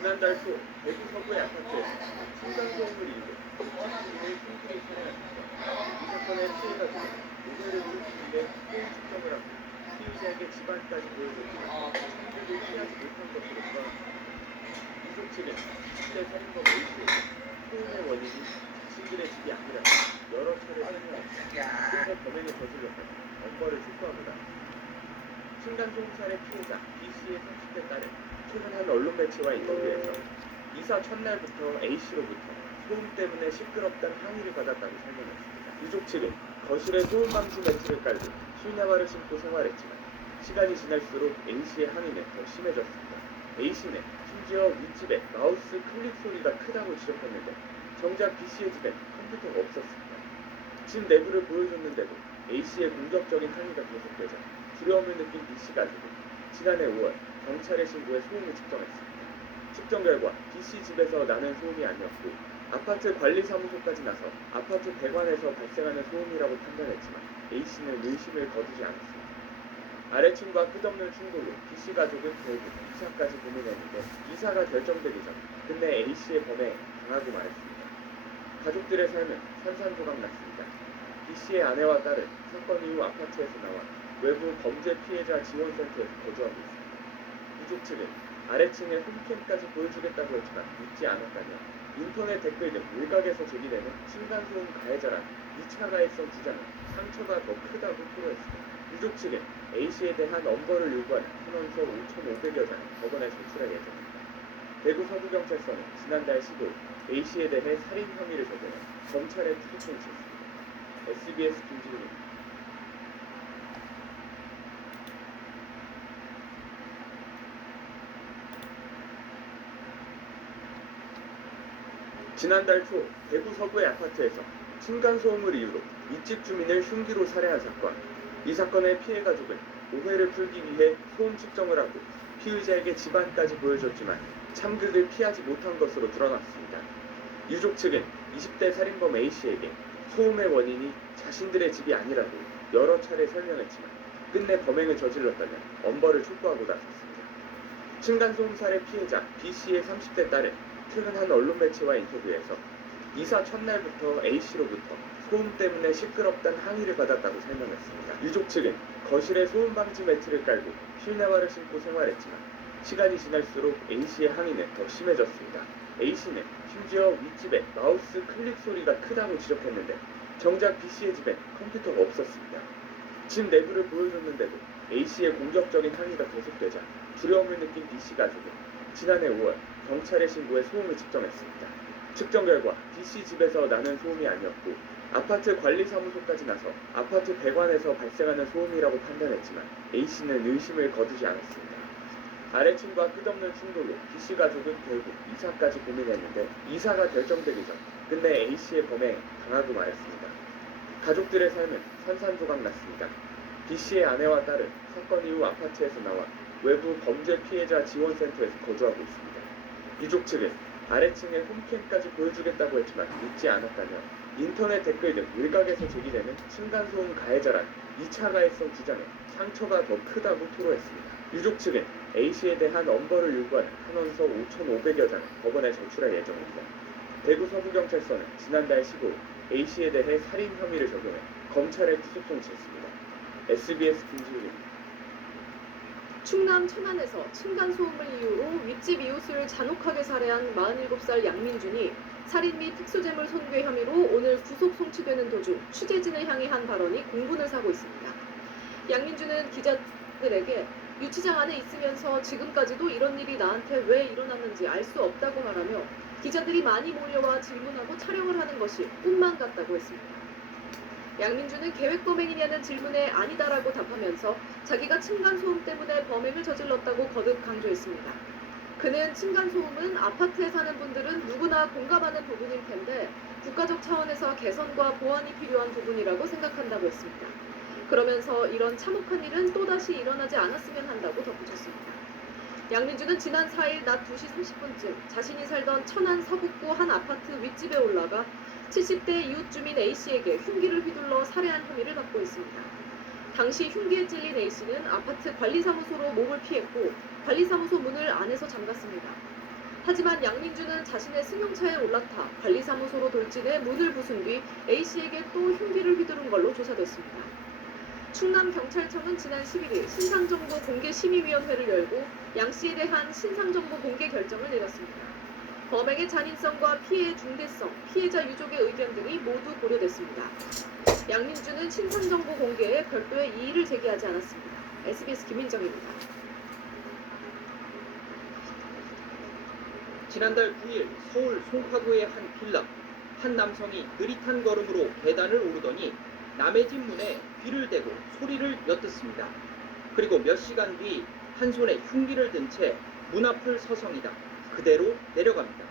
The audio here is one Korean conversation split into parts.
지난달 초 대구 서구의 아파트에서 층간소음을 이유로 주민을 흉기로 살해한 사건. 이 사건의 피해가 중 모델을 풀기 위해 소음 측정을 하고 피의자에게 집안까지 보여줬지만 참고를 피하지 못한 것으로 드러났습니다. 유족 측은 20대 살인범 A씨에게 소음의 원인이 자신들의 집이 아니라 여러 차례 설명했고 끝에 범행을 저질렀다며 엄벌을 촉구하고 나섰습니다. 층간소음 살해 피해자 B씨의 30대 딸은 최근 한 언론 매체와 인터뷰에서 이사 첫날부터 A씨로부터 소음 때문에 시끄럽다는 항의를 받았다고 설명했습니다. 유족 측은 거실에 소음 방지 매트를 깔고 실내화를 신고 생활했지만 시간이 지날수록 A씨의 항의는 더 심해졌습니다. A씨는 심지어 윗집에 마우스 클릭 소리가 크다고 지적했는데 정작 B씨의 집엔 컴퓨터가 없었습니다. 집 내부를 보여줬는데도 A씨의 공격적인 항의가 계속되자 두려움을 느낀 B씨 가족은 지난해 5월 경찰에 신고해 소음을 측정했습니다. 측정 결과 B씨 집에서 나는 소음이 아니었고 아파트 관리사무소까지 나서 아파트 배관에서 발생하는 소음이라고 판단했지만 A씨는 의심을 거두지 않았습니다. 아래층과 끝없는 충돌로 B씨 가족은 결국 이사까지 고민했는데 이사가 결정되기 전 끝내 A씨의 범행에 당하고 말았습니다. 가족들의 삶은 산산조각 났습니다. B씨의 아내와 딸은 사건 이후 아파트에서 나와 외부 범죄 피해자 지원센터에서 거주하고 있습니다. 유족 측은 아래층의 홈캠까지 보여주겠다고 했지만 믿지 않았다며 인터넷 댓글 등 일각에서 제기되는 층간소음 가해자란 2차 가해성 주장은 상처가 더 크다고 토로했습니다. 유족 측은 A씨에 대한 엄벌을 요구하는 선언서 5,500여 장을 법원에 제출할 예정입니다. 대구 서부경찰서는 지난달 15일 A씨에 대해 살인 혐의를 적용해 검찰에 투소 송치했습니다. SBS 김지훈입니다. 지난달 초 대구 서구의 아파트에서 층간소음을 이유로 윗집 주민을 흉기로 살해한 사건. 이 사건의 피해 가족은 오해를 풀기 위해 소음 측정을 하고 피의자에게 집안까지 보여줬지만 참극을 피하지 못한 것으로 드러났습니다. 유족 측은 20대 살인범 A씨에게 소음의 원인이 자신들의 집이 아니라고 여러 차례 설명했지만 끝내 범행을 저질렀다며 엄벌을 촉구하고 나섰습니다. 층간소음 살해 피해자 B씨의 30대 딸은 최근 한 언론 매체와 인터뷰에서 이사 첫날부터 A씨로부터 소음 때문에 시끄럽다는 항의를 받았다고 설명했습니다. 유족 측은 거실에 소음 방지 매트를 깔고 실내화를 신고 생활했지만 시간이 지날수록 A씨의 항의는 더 심해졌습니다. A씨는 심지어 윗집에 마우스 클릭 소리가 크다고 지적했는데 정작 B씨의 집엔 컴퓨터가 없었습니다. 집 내부를 보여줬는데도 A씨의 공격적인 항의가 계속되자 두려움을 느낀 B씨 가족은 지난해 5월 경찰에 신고해 소음을 측정했습니다. 측정 결과 B씨 집에서 나는 소음이 아니었고 아파트 관리사무소까지 나서 아파트 배관에서 발생하는 소음이라고 판단했지만 A씨는 의심을 거두지 않았습니다. 아래층과 끝없는 충돌로 B씨 가족은 결국 이사까지 고민했는데 이사가 결정되기 전 끝내 A씨의 범행에 당하고 말았습니다. 가족들의 삶은 산산조각 났습니다. B씨의 아내와 딸은 사건 이후 아파트에서 나와 외부 범죄 피해자 지원센터에서 거주하고 있습니다. 유족 측은 아래층의 홈캠까지 보여주겠다고 했지만 믿지 않았다며 인터넷 댓글 등 일각에서 제기되는 층간소음 가해자란 2차 가해성 주장에 상처가 더 크다고 토로했습니다. 유족 측은 A씨에 대한 엄벌을 요구하는 탄원서 5,500여 장을 법원에 제출할 예정입니다. 대구 서부경찰서는 지난달 15일 A씨에 대해 살인 혐의를 적용해 검찰에 구속 송치했습니다. SBS 김지훈입니다. 충남 천안에서 층간소음을 이유로 윗집 이웃을 잔혹하게 살해한 47살 양민준이 살인 및 특수재물 손괴 혐의로 오늘 구속 송치되는 도중 취재진을 향해 한 발언이 공분을 사고 있습니다. 양민준은 기자들에게 유치장 안에 있으면서 지금까지도 이런 일이 나한테 왜 일어났는지 알 수 없다고 말하며 기자들이 많이 몰려와 질문하고 촬영을 하는 것이 꿈만 같다고 했습니다. 양민준은 계획 범행이냐는 질문에 아니다라고 답하면서 자기가 층간소음 때문에 범행을 저질렀다고 거듭 강조했습니다. 그는 층간소음은 아파트에 사는 분들은 누구나 공감하는 부분일 텐데 국가적 차원에서 개선과 보완이 필요한 부분이라고 생각한다고 했습니다. 그러면서 이런 참혹한 일은 또다시 일어나지 않았으면 한다고 덧붙였습니다. 양민준은 지난 4일 낮 2시 30분쯤 자신이 살던 천안 서북구 한 아파트 윗집에 올라가 70대 이웃 주민 A씨에게 흉기를 휘둘러 살해한 혐의를 받고 있습니다. 당시 흉기에 찔린 A씨는 아파트 관리사무소로 몸을 피했고 관리사무소 문을 안에서 잠갔습니다. 하지만 양민주는 자신의 승용차에 올라타 관리사무소로 돌진해 문을 부순 뒤 A씨에게 또 흉기를 휘두른 걸로 조사됐습니다. 충남경찰청은 지난 11일 신상정보 공개심의위원회를 열고 양씨에 대한 신상정보 공개 결정을 내렸습니다. 범행의 잔인성과 피해의 중대성, 피해자 유족의 의견 등이 모두 고려됐습니다. 양민주는 신상정보 공개에 별도의 이의를 제기하지 않았습니다. SBS 김민정입니다. 지난달 9일 서울 송파구의 한 빌라, 한 남성이 느릿한 걸음으로 계단을 오르더니 남의 집 문에 귀를 대고 소리를 엿듣습니다. 그리고 몇 시간 뒤 한 손에 흉기를 든 채 문 앞을 서성이다 그대로 내려갑니다.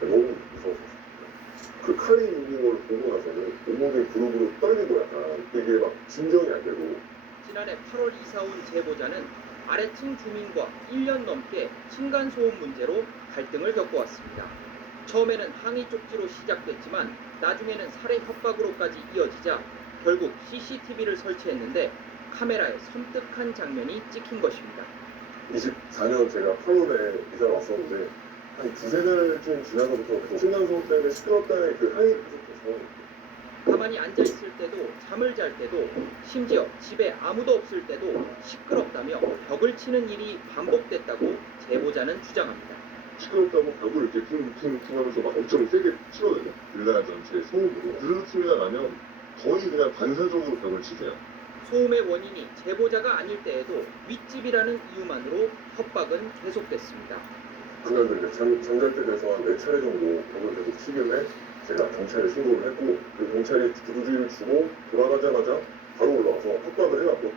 너무 무서웠었어요. 그 칼이 있는 걸 보고 나서는 온몸이 부르부르 떨리고 약간 이게 막 진정이 안 되고. 지난해 8월 이사 온 제보자는 아래층 주민과 1년 넘게 층간소음 문제로 갈등을 겪어왔습니다. 처음에는 항의 쪽지로 시작됐지만 나중에는 살해 협박으로까지 이어지자 결국 CCTV를 설치했는데 카메라에 섬뜩한 장면이 찍힌 것입니다. 24년 제가 8월에 이사를 왔었는데 한 두세 달쯤 지나서부터 계속 층간소음 때문에 시끄럽다는 그 항의 계속해서 가만히 앉아있을 때도 잠을 잘 때도 심지어 집에 아무도 없을 때도 시끄럽다며 벽을 치는 일이 반복됐다고 제보자는 주장합니다. 시끄럽다고 벽을 이렇게 퉁퉁퉁 하면서 막 엄청 세게 치거든요. 빌라 전체에 소음으로. 드르륵 소리가 나면 거의 그냥 반사적으로 벽을 치세요. 소음의 원인이 제보자가 아닐 때에도 윗집이라는 이유만으로 협박은 계속됐습니다. 그날도 이제 잠잘 때 돼서 한 4차례 정도 벽을 계속 치길래 제가 경찰에 신고를 했고 그 경찰이 구두주의를 주고 돌아가자마자 바로 올라와서 협박을 해놨고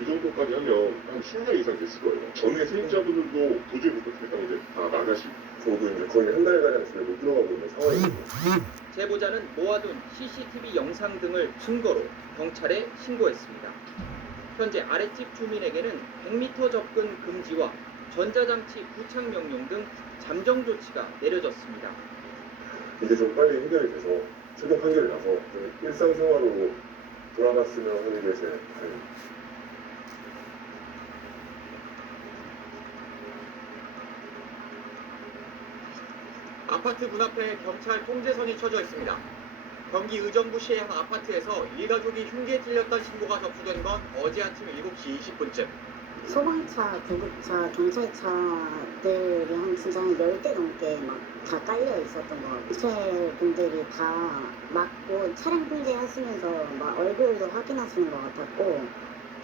이 정도까지 하면 한 10년 이상 됐을 거예요. 전에 세입자분들도 도저히 못했으니까 이제 다 나가시고 저도 이제 거의 한 달가량 집에 못 들어가고 있는 상황이거든요. 제보자는 모아둔 CCTV 영상 등을 증거로 경찰에 신고했습니다. 현재 아랫집 주민에게는 100m 접근 금지와 전자장치 부착 명령 등 잠정 조치가 내려졌습니다. 이게 좀 빨리 해결이 돼서 최종 판결이 나서 좀 일상생활로 돌아갔으면 하는 게 제 바람입니다. 아파트 문 앞에 경찰 통제선이 쳐져 있습니다. 경기 의정부시의 한 아파트에서 일가족이 흉기에 찔렸다는 신고가 접수된 건 어제 아침 7시 20분쯤. 소방차, 구급차, 경찰차들이 한 진짜 한 10대 넘게 막 다 깔려 있었던 것 같아요. 경찰분들이 다 막고 차량 통제하시면서 막 얼굴도 확인하시는 것 같았고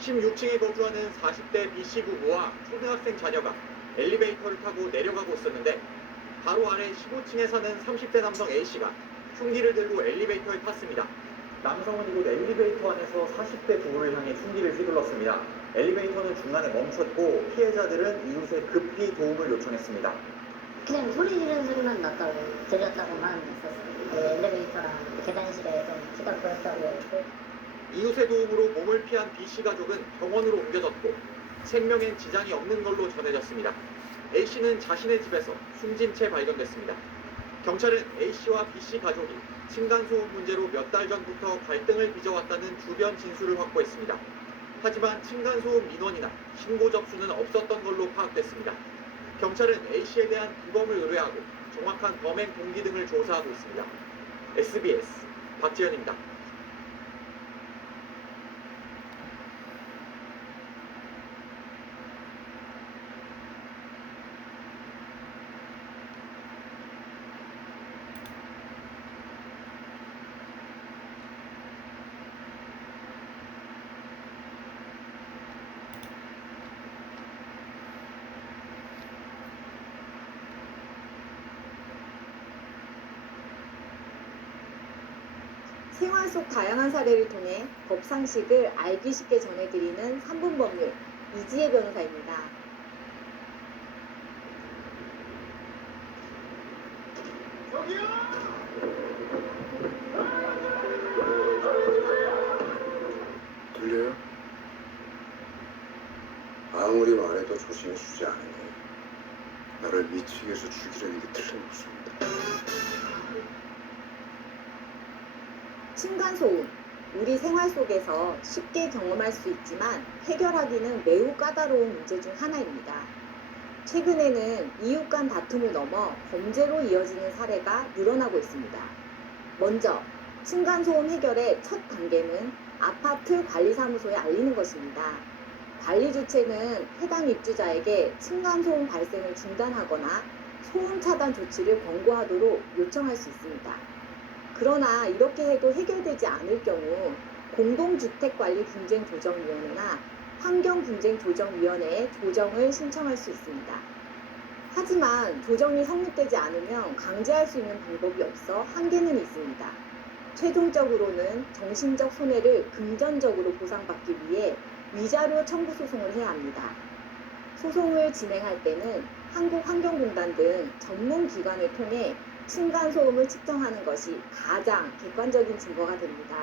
16층에 거주하는 40대 B씨 부부와 초등학생 자녀가 엘리베이터를 타고 내려가고 있었는데 바로 아래 15층에 사는 30대 남성 A씨가 흉기를 들고 엘리베이터에 탔습니다. 남성은 이곳 엘리베이터 안에서 40대 부부를 향해 흉기를 휘둘렀습니다. 엘리베이터는 중간에 멈췄고 피해자들은 이웃에 급히 도움을 요청했습니다. 그냥 소리 지르는 소리만 났다고 들렸다고만 했었어요. 엘리베이터랑 계단실에 좀 피가 보였다고. 이웃의 도움으로 몸을 피한 B씨 가족은 병원으로 옮겨졌고 생명엔 지장이 없는 걸로 전해졌습니다. A씨는 자신의 집에서 숨진 채 발견됐습니다. 경찰은 A씨와 B씨 가족이 층간소음 문제로 몇 달 전부터 갈등을 빚어왔다는 주변 진술을 확보했습니다. 하지만 층간소음 민원이나 신고 접수는 없었던 걸로 파악됐습니다. 경찰은 A씨에 대한 규범을 의뢰하고 정확한 범행 동기 등을 조사하고 있습니다. SBS 박지현입니다. 생활 속 다양한 사례를 통해 법 상식을 알기 쉽게 전해드리는 3분 법률 이지혜 변호사입니다. 들려요? 아무리 말해도 조심해주지 않으니 나를 미치게 해서 죽이려는 게 틀림없습니다. 층간소음, 우리 생활 속에서 쉽게 경험할 수 있지만 해결하기는 매우 까다로운 문제 중 하나입니다. 최근에는 이웃 간 다툼을 넘어 범죄로 이어지는 사례가 늘어나고 있습니다. 먼저 층간소음 해결의 첫 단계는 아파트 관리사무소에 알리는 것입니다. 관리 주체는 해당 입주자에게 층간소음 발생을 중단하거나 소음 차단 조치를 권고하도록 요청할 수 있습니다. 그러나 이렇게 해도 해결되지 않을 경우 공동주택관리분쟁조정위원회나 환경분쟁조정위원회에 조정을 신청할 수 있습니다. 하지만 조정이 성립되지 않으면 강제할 수 있는 방법이 없어 한계는 있습니다. 최종적으로는 정신적 손해를 금전적으로 보상받기 위해 위자료 청구 소송을 해야 합니다. 소송을 진행할 때는 한국환경공단 등 전문 기관을 통해 층간소음을 측정하는 것이 가장 객관적인 증거가 됩니다.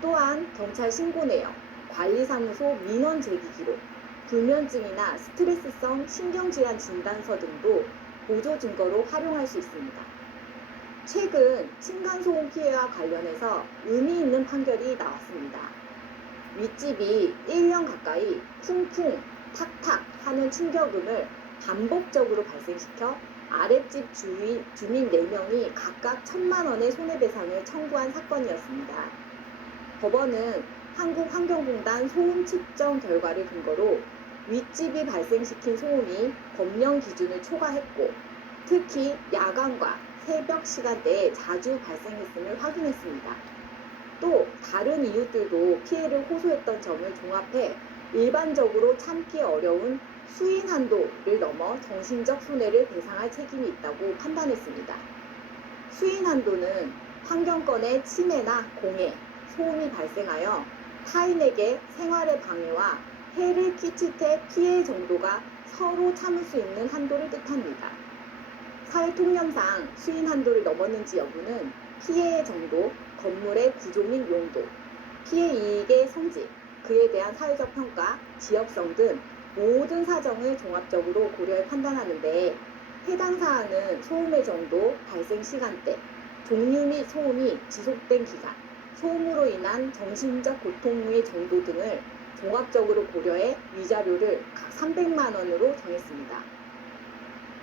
또한 경찰 신고 내역, 관리사무소 민원 제기 기록, 불면증이나 스트레스성 신경질환 진단서 등도 보조 증거로 활용할 수 있습니다. 최근 층간소음 피해와 관련해서 의미 있는 판결이 나왔습니다. 윗집이 1년 가까이 쿵쿵, 탁탁 하는 충격음을 반복적으로 발생시켜 아랫집 주민 4명이 각각 1,000만 원의 손해배상을 청구한 사건이었습니다. 법원은 한국환경공단 소음 측정 결과를 근거로 윗집이 발생시킨 소음이 법령 기준을 초과했고 특히 야간과 새벽 시간대에 자주 발생했음을 확인했습니다. 또 다른 이웃들도 피해를 호소했던 점을 종합해 일반적으로 참기 어려운 수인 한도를 넘어 정신적 손해를 배상할 책임이 있다고 판단했습니다. 수인 한도는 환경권의 침해나 공해, 소음이 발생하여 타인에게 생활의 방해와 해를 끼칠 때 피해 정도가 서로 참을 수 있는 한도를 뜻합니다. 사회 통념상 수인 한도를 넘었는지 여부는 피해의 정도, 건물의 구조 및 용도, 피해 이익의 성질, 그에 대한 사회적 평가, 지역성 등 모든 사정을 종합적으로 고려해 판단하는데 해당 사안은 소음의 정도, 발생 시간대, 종류 및 소음이 지속된 기간, 소음으로 인한 정신적 고통의 정도 등을 종합적으로 고려해 위자료를 각 300만 원으로 정했습니다.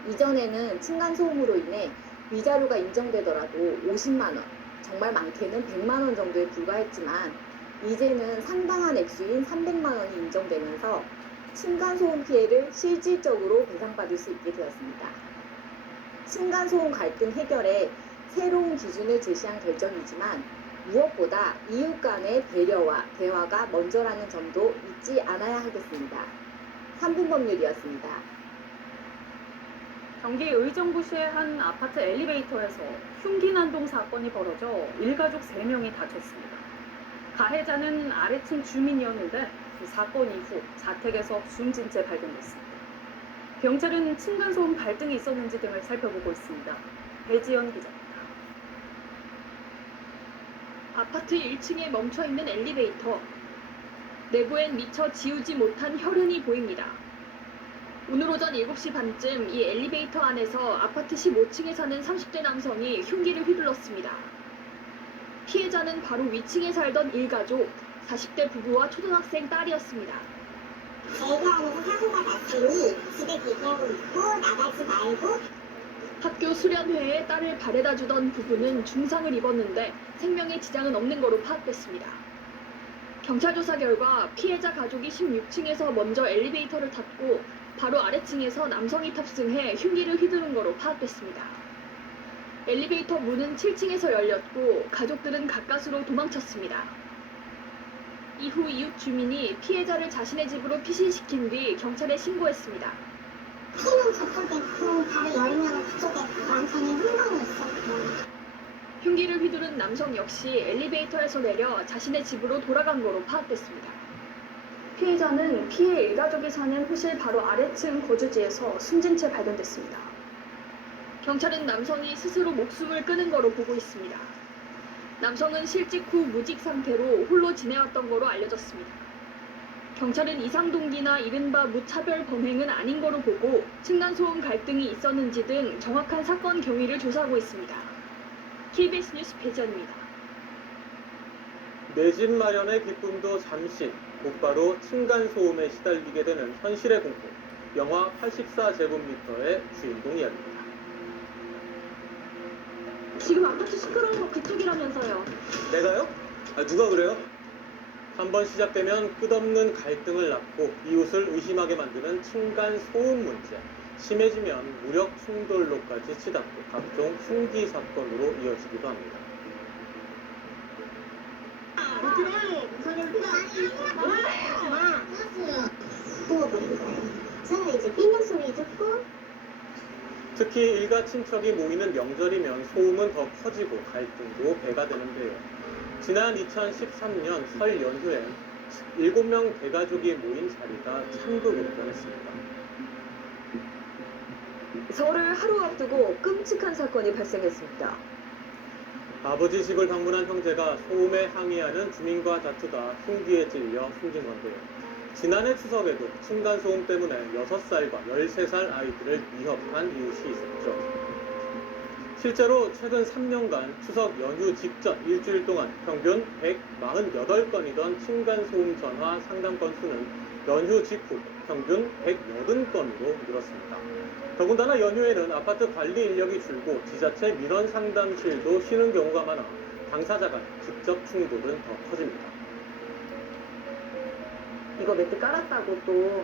이전에는 층간소음으로 인해 위자료가 인정되더라도 50만 원, 정말 많게는 100만 원 정도에 불과했지만 이제는 상당한 액수인 300만 원이 인정되면서 층간소음 피해를 실질적으로 배상받을 수 있게 되었습니다. 층간소음 갈등 해결에 새로운 기준을 제시한 결정이지만 무엇보다 이웃 간의 배려와 대화가 먼저라는 점도 잊지 않아야 하겠습니다. 3분 법률이었습니다. 경기 의정부시의 한 아파트 엘리베이터에서 흉기 난동 사건이 벌어져 일가족 3명이 다쳤습니다. 가해자는 아래층 주민이었는데 그 사건 이후 자택에서 숨진 채 발견됐습니다. 경찰은 층간소음 갈등이 있었는지 등을 살펴보고 있습니다. 배지연 기자입니다. 아파트 1층에 멈춰있는 엘리베이터. 내부엔 미처 지우지 못한 혈흔이 보입니다. 오늘 오전 7시 반쯤 이 엘리베이터 안에서 아파트 15층에 사는 30대 남성이 흉기를 휘둘렀습니다. 피해자는 바로 위층에 살던 일가족, 40대 부부와 초등학생 딸이었습니다. 대교안에서 사고가 났으니 집에 대기하고 있고 나가지 말고. 학교 수련회에 딸을 바래다 주던 부부는 중상을 입었는데 생명에 지장은 없는 거로 파악됐습니다. 경찰 조사 결과 피해자 가족이 16층에서 먼저 엘리베이터를 탔고 바로 아래층에서 남성이 탑승해 흉기를 휘두른 거로 파악됐습니다. 엘리베이터 문은 7층에서 열렸고 가족들은 가까스로 도망쳤습니다. 이후 이웃 주민이 피해자를 자신의 집으로 피신시킨 뒤 경찰에 신고했습니다. 피는 저쪽에 있고 바로 열면 그쪽에 남성이 흥건히 있었고. 흉기를 휘두른 남성 역시 엘리베이터에서 내려 자신의 집으로 돌아간 거로 파악됐습니다. 피해자는 피해 일가족이 사는 호실 바로 아래층 거주지에서 숨진 채 발견됐습니다. 경찰은 남성이 스스로 목숨을 끊은 거로 보고 있습니다. 남성은 실직 후 무직 상태로 홀로 지내왔던 거로 알려졌습니다. 경찰은 이상 동기나 이른바 무차별 범행은 아닌 거로 보고 층간소음 갈등이 있었는지 등 정확한 사건 경위를 조사하고 있습니다. KBS 뉴스 배지연입니다. 내 집 마련의 기쁨도 잠시 곧바로 층간소음에 시달리게 되는 현실의 공포. 영하 84제곱미터의 주인공 이야기입니다. 지금 아파트 시끄러운 거 그쪽이라면서요. 내가요? 누가 그래요? 한번 시작되면 끝없는 갈등을 낳고 이웃을 의심하게 만드는 층간소음 문제. 심해지면 무력 충돌로까지 치닫고 각종 흉기 사건으로 이어지기도 합니다. 부어버린 거예요. 저는 이제 삐명 소리 듣고 특히 일가 친척이 모이는 명절이면 소음은 더 커지고 갈등도 배가 되는데요. 지난 2013년 설 연휴엔 7명 대가족이 모인 자리가 천국으로 변했습니다. 설을 하루 앞두고 끔찍한 사건이 발생했습니다. 아버지 집을 방문한 형제가 소음에 항의하는 주민과 다투다 흉기에 찔려 숨진 건데요. 지난해 추석에도 층간소음 때문에 6살과 13살 아이들을 위협한 이웃이 있었죠. 실제로 최근 3년간 추석 연휴 직전 일주일 동안 평균 148건이던 층간소음 전화 상담 건수는 연휴 직후 평균 180건으로 늘었습니다. 더군다나 연휴에는 아파트 관리 인력이 줄고 지자체 민원 상담실도 쉬는 경우가 많아 당사자 간 직접 충돌은 더 커집니다. 이거 매트 깔았다고 또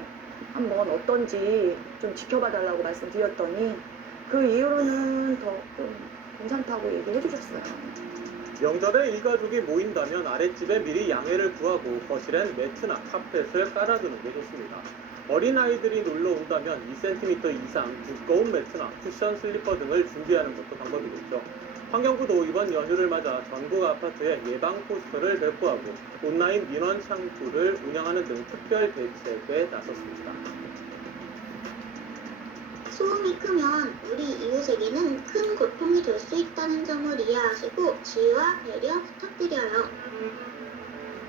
한번 어떤지 좀 지켜봐 달라고 말씀드렸더니 그 이후로는 더 좀 괜찮다고 얘기해 주셨어요. 명절에 일가족이 모인다면 아랫집에 미리 양해를 구하고 거실엔 매트나 카펫을 깔아두는 게 좋습니다. 어린아이들이 놀러 온다면 2cm 이상 두꺼운 매트나 쿠션 슬리퍼 등을 준비하는 것도 방법이겠죠. 환경부도 이번 연휴를 맞아 전국 아파트에 예방 포스터를 배포하고 온라인 민원 창구를 운영하는 등 특별 대책에 나섰습니다. 소음이 크면 우리 이웃에게는 큰 고통이 될 수 있다는 점을 이해하시고 지혜와 배려 부탁드려요.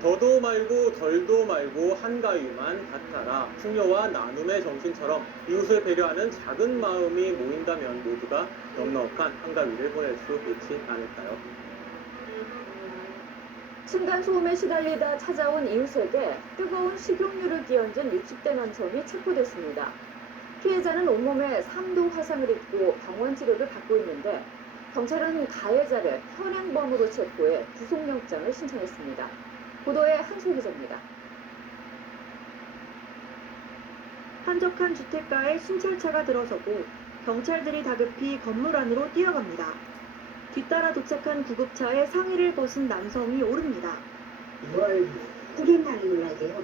더도 말고 덜도 말고 한가위만 같아라. 풍요와 나눔의 정신처럼 이웃을 배려하는 작은 마음이 모인다면 모두가 넉넉한 한가위를 보낼 수 있지 않을까요? 층간소음에 시달리다 찾아온 이웃에게 뜨거운 식용유를 끼얹은 60대 남성이 체포됐습니다. 피해자는 온몸에 3도 화상을 입고 병원 치료를 받고 있는데 경찰은 가해자를 현행범으로 체포해 구속영장을 신청했습니다. 보도에 한솔 기자입니다. 한적한 주택가에 순찰차가 들어서고 경찰들이 다급히 건물 안으로 뛰어갑니다. 뒤따라 도착한 구급차에 상의를 벗은 남성이 오릅니다. 뭘 구경만 놀라게요.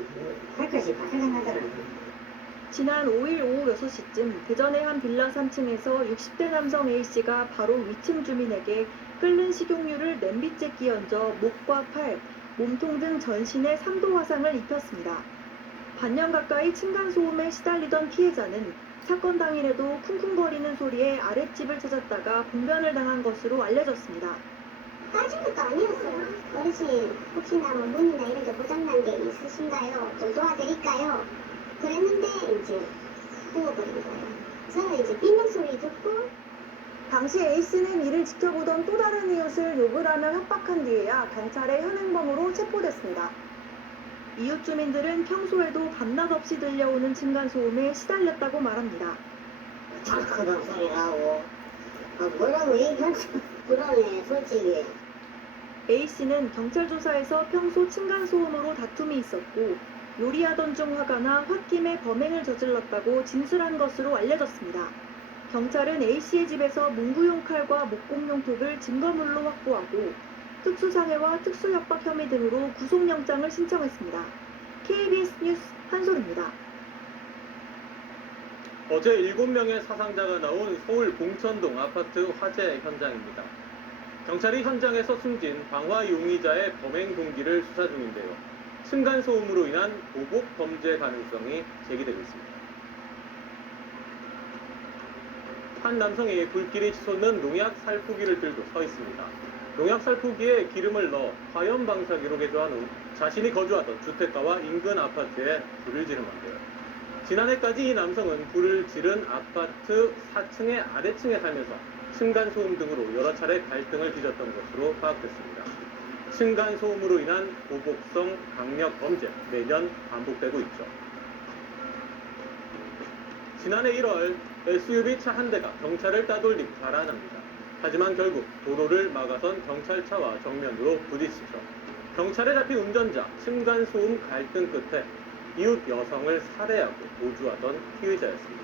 살것이 바삭하더라고요. 지난 5일 오후 6시쯤 대전의 한 빌라 3층에서 60대 남성 A씨가 바로 위층 주민에게 끓는 식용유를 냄비째 끼얹어 목과 팔, 몸통 등 전신에 3도 화상을 입혔습니다. 반년 가까이 층간소음에 시달리던 피해자는 사건 당일에도 쿵쿵거리는 소리에 아랫집을 찾았다가 분변을 당한 것으로 알려졌습니다. 따진 것도 아니었어요. 어르신 혹시나 뭐 문이나 이런 게 고장난 게 있으신가요? 좀 도와드릴까요? 그랬는데 이제 부어버린 거예요. 저는 이제 삐명 소리 듣고 당시 A씨는 이를 지켜보던 또 다른 이웃을 욕을 하며 협박한 뒤에야 경찰의 현행범으로 체포됐습니다. 이웃 주민들은 평소에도 밤낮 없이 들려오는 층간소음에 시달렸다고 말합니다. 크던 소리 나고 뭐라고 얘기할 수 그러네 솔직히. A씨는 경찰 조사에서 평소 층간소음으로 다툼이 있었고 요리하던 중 화가 나 홧김에 범행을 저질렀다고 진술한 것으로 알려졌습니다. 경찰은 A씨의 집에서 문구용 칼과 목공용 톱을 증거물로 확보하고 특수상해와 특수협박 혐의 등으로 구속영장을 신청했습니다. KBS 뉴스 한솔입니다. 어제 7명의 사상자가 나온 서울 봉천동 아파트 화재 현장입니다. 경찰이 현장에서 숨진 방화 용의자의 범행 동기를 수사 중인데요. 층간소음으로 인한 보복 범죄 가능성이 제기되고 있습니다. 한 남성이 불길이 치솟는 농약 살포기를 들고 서 있습니다. 농약 살포기에 기름을 넣어 화염 방사기로 개조한 후 자신이 거주하던 주택가와 인근 아파트에 불을 지른 건데요. 지난해까지 이 남성은 불을 지른 아파트 4층의 아래층에 살면서 층간소음 등으로 여러 차례 갈등을 빚었던 것으로 파악됐습니다. 층간소음으로 인한 보복성 강력 범죄 매년 반복되고 있죠. 지난해 1월 SUV 차 한 대가 경찰을 따돌리고 달아납니다. 하지만 결국 도로를 막아선 경찰차와 정면으로 부딪히죠. 경찰에 잡힌 운전자 층간소음 갈등 끝에 이웃 여성을 살해하고 도주하던 피의자였습니다.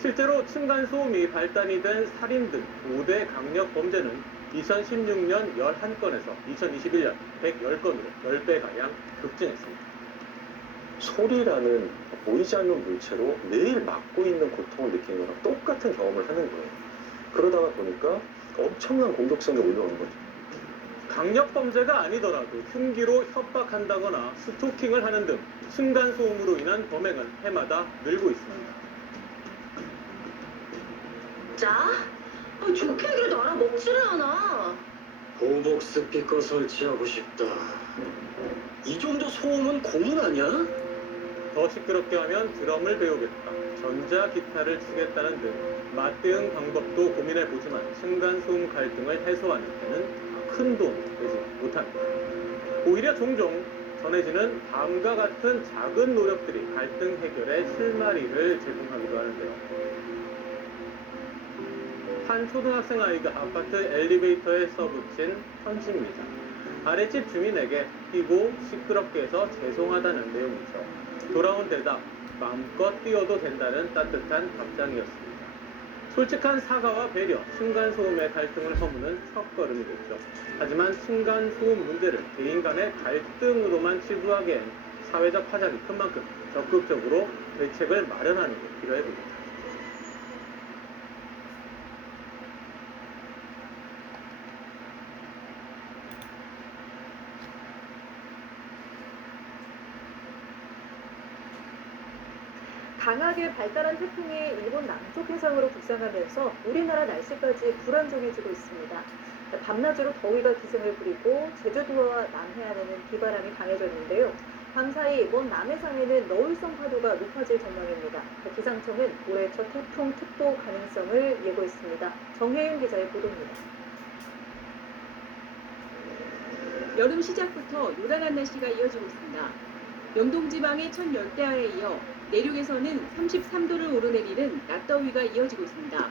실제로 층간소음이 발단이 된 살인 등 5대 강력 범죄는 2016년 11건에서 2021년 110건으로 10배가량 급증했습니다. 소리라는 보이지 않는 물체로 매일 맞고 있는 고통을 느끼는 거랑 똑같은 경험을 하는 거예요. 그러다가 보니까 엄청난 공격성이 올라오는 거죠. 강력 범죄가 아니더라도 흉기로 협박한다거나 스토킹을 하는 등 층간소음으로 인한 범행은 해마다 늘고 있습니다. 자, 좋게 얘기를 알아먹지를 않아. 보복 스피커 설치하고 싶다. 이 정도 소음은 고문 아니야? 더 시끄럽게 하면 드럼을 배우겠다, 전자기타를 추겠다는 등 맞대응 방법도 고민해보지만 층간소음 갈등을 해소하는 데는 큰 도움이 되지 못합니다. 오히려 종종 전해지는 다음과 같은 작은 노력들이 갈등 해결의 실마리를 제공하기도 하는데요. 한 초등학생 아이가 아파트 엘리베이터에 써붙인 편지입니다. 아랫집 주민에게 뛰고 시끄럽게 해서 죄송하다는 내용이죠. 돌아온 대답, 마음껏 뛰어도 된다는 따뜻한 답장이었습니다. 솔직한 사과와 배려, 층간소음의 갈등을 허무는 첫걸음이 됐죠. 하지만 층간소음 문제를 개인 간의 갈등으로만 치부하기엔 사회적 파장이 큰 만큼 적극적으로 대책을 마련하는 게 필요해 보입니다. 강하게 발달한 태풍이 일본 남쪽 해상으로 북상하면서 우리나라 날씨까지 불안정해지고 있습니다. 밤낮으로 더위가 기승을 부리고 제주도와 남해안에는 비바람이 강해졌는데요. 밤사이 먼 남해상에는 너울성 파도가 높아질 전망입니다. 기상청은 올해 첫 태풍 특보 가능성을 예고했습니다. 정혜윤 기자의 보도입니다. 여름 시작부터 요란한 날씨가 이어지고 있습니다. 영동지방의 첫 열대야에 이어 내륙에서는 33도를 오르내리는 낮더위가 이어지고 있습니다.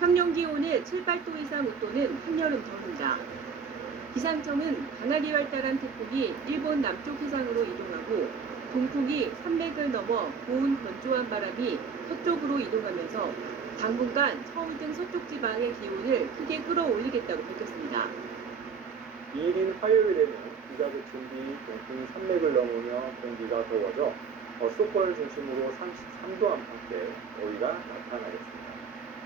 평년 기온의 7, 8도 이상 웃도는 한여름 더위입니다. 기상청은 강하게 발달한 태풍이 일본 남쪽 해상으로 이동하고 동풍이 산맥을 넘어 고온 건조한 바람이 서쪽으로 이동하면서 당분간 서울 등 서쪽 지방의 기온을 크게 끌어올리겠다고 밝혔습니다. 2일인 화요일에는 비가 그친 뒤 동풍이 산맥을 넘으며 공기가 더워져 수도권을 중심으로 33도 안팎의 더위가 나타나겠습니다.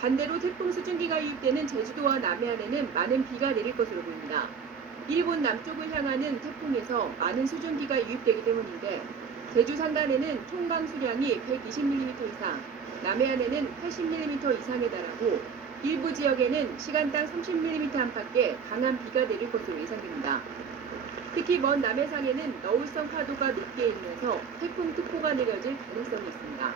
반대로 태풍 수증기가 유입되는 제주도와 남해안에는 많은 비가 내릴 것으로 보입니다. 일본 남쪽을 향하는 태풍에서 많은 수증기가 유입되기 때문인데 제주 산간에는 총 강수량이 120mm 이상, 남해안에는 80mm 이상에 달하고 일부 지역에는 시간당 30mm 안팎의 강한 비가 내릴 것으로 예상됩니다. 특히 먼 남해상에는 너울성 파도가 높게 일면서 태풍 특보가 내려질 가능성이 있습니다.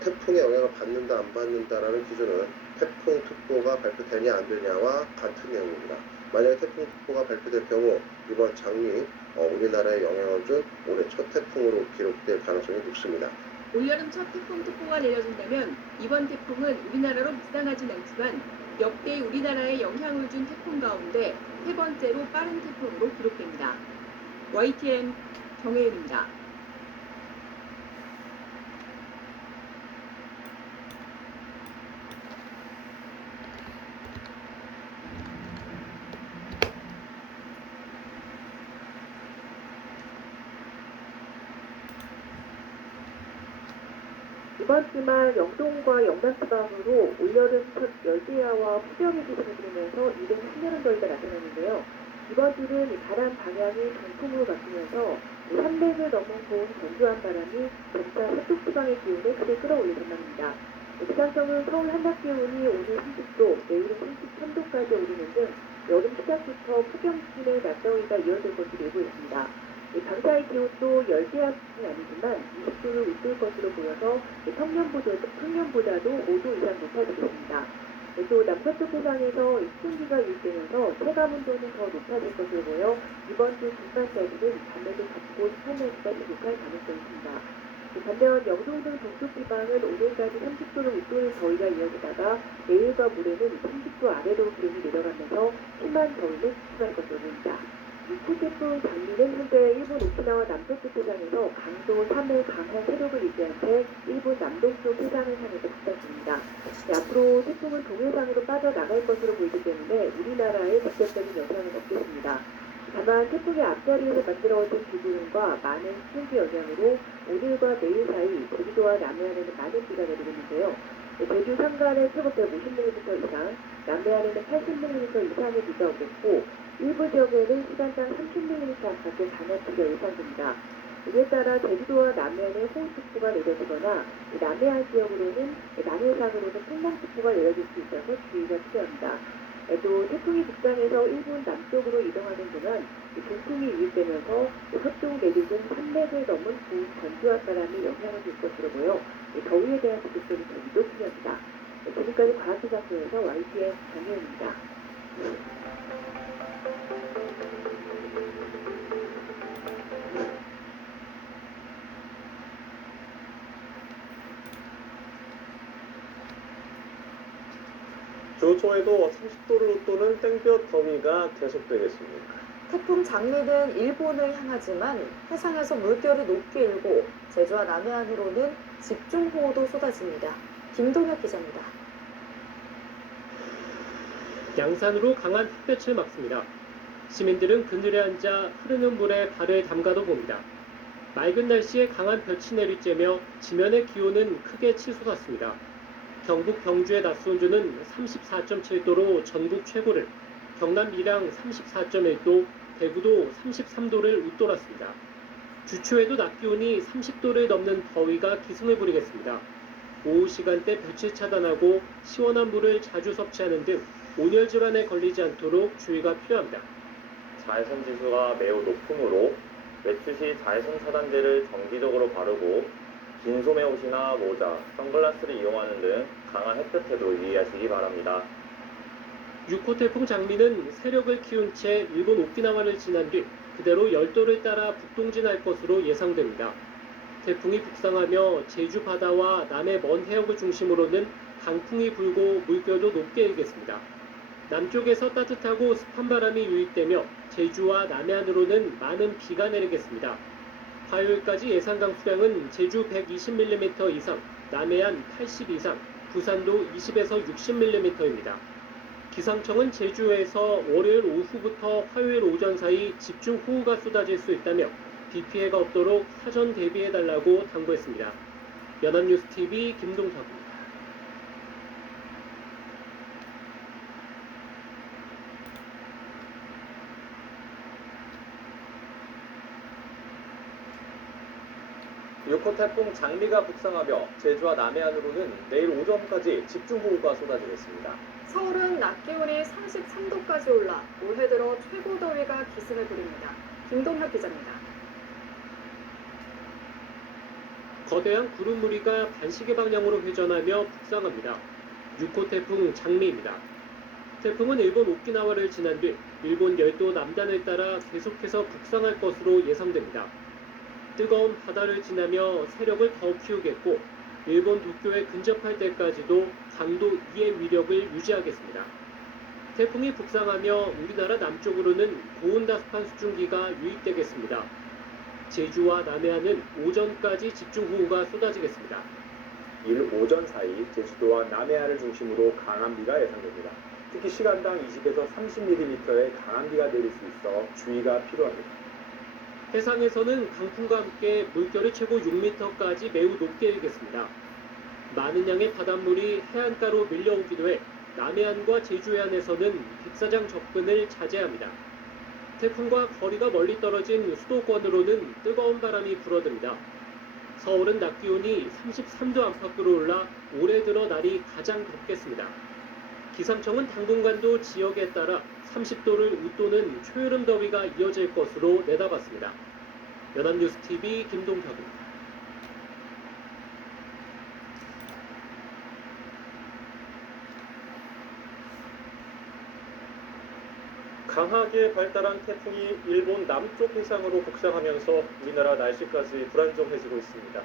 태풍의 영향을 받는다 안 받는다라는 기준은 태풍 특보가 발표되냐 안 되냐와 같은 내용입니다. 만약에 태풍 특보가 발표될 경우 이번 장미 우리나라에 영향을 준 올해 첫 태풍으로 기록될 가능성이 높습니다. 올여름 첫 태풍 특보가 내려진다면 이번 태풍은 우리나라로 입상하진 않지만 역대 우리나라에 영향을 준 태풍 가운데 세 번째로 빠른 태풍으로 기록됩니다. YTN 정혜윤입니다. 이번 주말 영동과 영남 지방으로 올여름 첫 열대야와 폭염이 기승을 부리면서 이른 한여름 더위가 나타났는데요. 이번 주는 바람 방향이 동풍으로 바뀌면서 산맥을 넘은 고온 건조한 바람이 점차 서쪽 지방의 기온을 크게 끌어올릴 전망입니다. 기상청은 서울 한낮 기온이 오늘 30도, 내일은 33도까지 오르는 등 여름 시작부터 폭염수준의 낮더위가 이어질 것으로 예보했습니다. 밤사이 기온도 열대야는 아니지만 20도를 웃돌 것으로 보여서 평년보다도 5도 이상 높아지겠습니다. 또 남서쪽 해상에서 풍기가 유입되면서 체감 온도는 더 높아질 것으로 보여 이번 주 중반까지는 밤에도 덥고 습한 날씨가 지속할 가능성이 있습니다. 반면 영동 등 동쪽 지방은 오늘까지 30도를 웃도는 더위가 이어지다가 내일과 모레는 30도 아래로 기온이 내려가면서 심한 더위는 수습할 것으로 보입니다. 유코 태풍 장미는 현재 일본 오키나와 남서쪽 해상에서 강도 3의 강한 세력을 유지한 채 일본 남동쪽 해상을 향해서 북상 중입니다. 앞으로 태풍은 동해상으로 빠져나갈 것으로 보이기 때문에 우리나라에 직접적인 영향은 없겠습니다. 다만 태풍의 앞자리에서 만들어진 기후과 많은 수증기 영향으로 오늘과 내일 사이 제주도와 남해안에는 많은 비가 내리고 있는데요. 제주 상간에 최고 150mm 이상, 남해안에는 80mm 이상의 비가 오겠고 일부 지역에는 시간당 30mm 안팎의 강한비가 예상됩니다. 이에 따라 제주도와 남해안에 호우특보가 내려지거나 남해안 지역으로는 남해상으로는 풍랑특보가 내려질 수 있어서 주의가 필요합니다. 또 태풍이 북상해서 일본 남쪽으로 이동하는 동안 동풍이 유입되면서 서쪽 내륙은 300을 넘은 건조한 바람이 영향을 줄 것으로 보여 더위에 대한 지속적인 대비도 필요합니다. 지금까지 과학기상청에서 YTN 정혜은입니다. 주 초에도 30도를 웃도는 땡볕 더위가 계속되겠습니다. 태풍 장미는 일본을 향하지만 해상에서 물결이 높게 일고 제주와 남해안으로는 집중호우도 쏟아집니다. 김동혁 기자입니다. 양산으로 강한 햇볕을 막습니다. 시민들은 그늘에 앉아 흐르는 물에 발을 담가도 봅니다. 맑은 날씨에 강한 볕이 내리쬐며 지면의 기온은 크게 치솟았습니다. 경북 경주의 낮 수온주는 34.7도로 전국 최고를, 경남 밀양 34.1도, 대구도 33도를 웃돌았습니다. 주초에도 낮 기온이 30도를 넘는 더위가 기승을 부리겠습니다. 오후 시간대 볕을 차단하고 시원한 물을 자주 섭취하는 등 온열 질환에 걸리지 않도록 주의가 필요합니다. 자외선 지수가 매우 높으므로 외출 시 자외선 차단제를 정기적으로 바르고 긴 소매 옷이나 모자, 선글라스를 이용하는 등 강한 햇볕에도 유의하시기 바랍니다. 6호 태풍 장미는 세력을 키운 채 일본 오키나와를 지난 뒤 그대로 열도를 따라 북동진할 것으로 예상됩니다. 태풍이 북상하며 제주 바다와 남해 먼 해역을 중심으로는 강풍이 불고 물결도 높게 일겠습니다. 남쪽에서 따뜻하고 습한 바람이 유입되며 제주와 남해안으로는 많은 비가 내리겠습니다. 화요일까지 예상 강수량은 제주 120mm 이상, 남해안 80 이상, 부산도 20에서 60mm입니다. 기상청은 제주에서 월요일 오후부터 화요일 오전 사이 집중호우가 쏟아질 수 있다며 비 피해가 없도록 사전 대비해달라고 당부했습니다. 연합뉴스TV 김동석입니다. 유코 태풍 장미가 북상하며 제주와 남해안으로는 내일 오전까지 집중호우가 쏟아지겠습니다. 서울은 낮 기온이 33도까지 올라 올해 들어 최고 더위가 기승을 부립니다. 김동혁 기자입니다. 거대한 구름 무리가 반시계 방향으로 회전하며 북상합니다. 6호 태풍 장미입니다. 태풍은 일본 오키나와를 지난 뒤 일본 열도 남단을 따라 계속해서 북상할 것으로 예상됩니다. 뜨거운 바다를 지나며 세력을 더 키우겠고 일본 도쿄에 근접할 때까지도 강도 2의 위력을 유지하겠습니다. 태풍이 북상하며 우리나라 남쪽으로는 고온다습한 수증기가 유입되겠습니다. 제주와 남해안은 오전까지 집중호우가 쏟아지겠습니다. 이일 오전 사이 제주도와 남해안을 중심으로 강한 비가 예상됩니다. 특히 시간당 20에서 30mm의 강한 비가 내릴 수 있어 주의가 필요합니다. 해상에서는 강풍과 함께 물결이 최고 6m까지 매우 높게 일겠습니다. 많은 양의 바닷물이 해안가로 밀려오기도 해 남해안과 제주 해안에서는 백사장 접근을 자제합니다. 태풍과 거리가 멀리 떨어진 수도권으로는 뜨거운 바람이 불어듭니다. 서울은 낮 기온이 33도 안팎으로 올라 올해 들어 날이 가장 덥겠습니다. 기상청은 당분간도 지역에 따라 30도를 웃도는 초여름 더위가 이어질 것으로 내다봤습니다. 연합뉴스TV 김동혁입니다. 강하게 발달한 태풍이 일본 남쪽 해상으로 북상하면서 우리나라 날씨까지 불안정해지고 있습니다.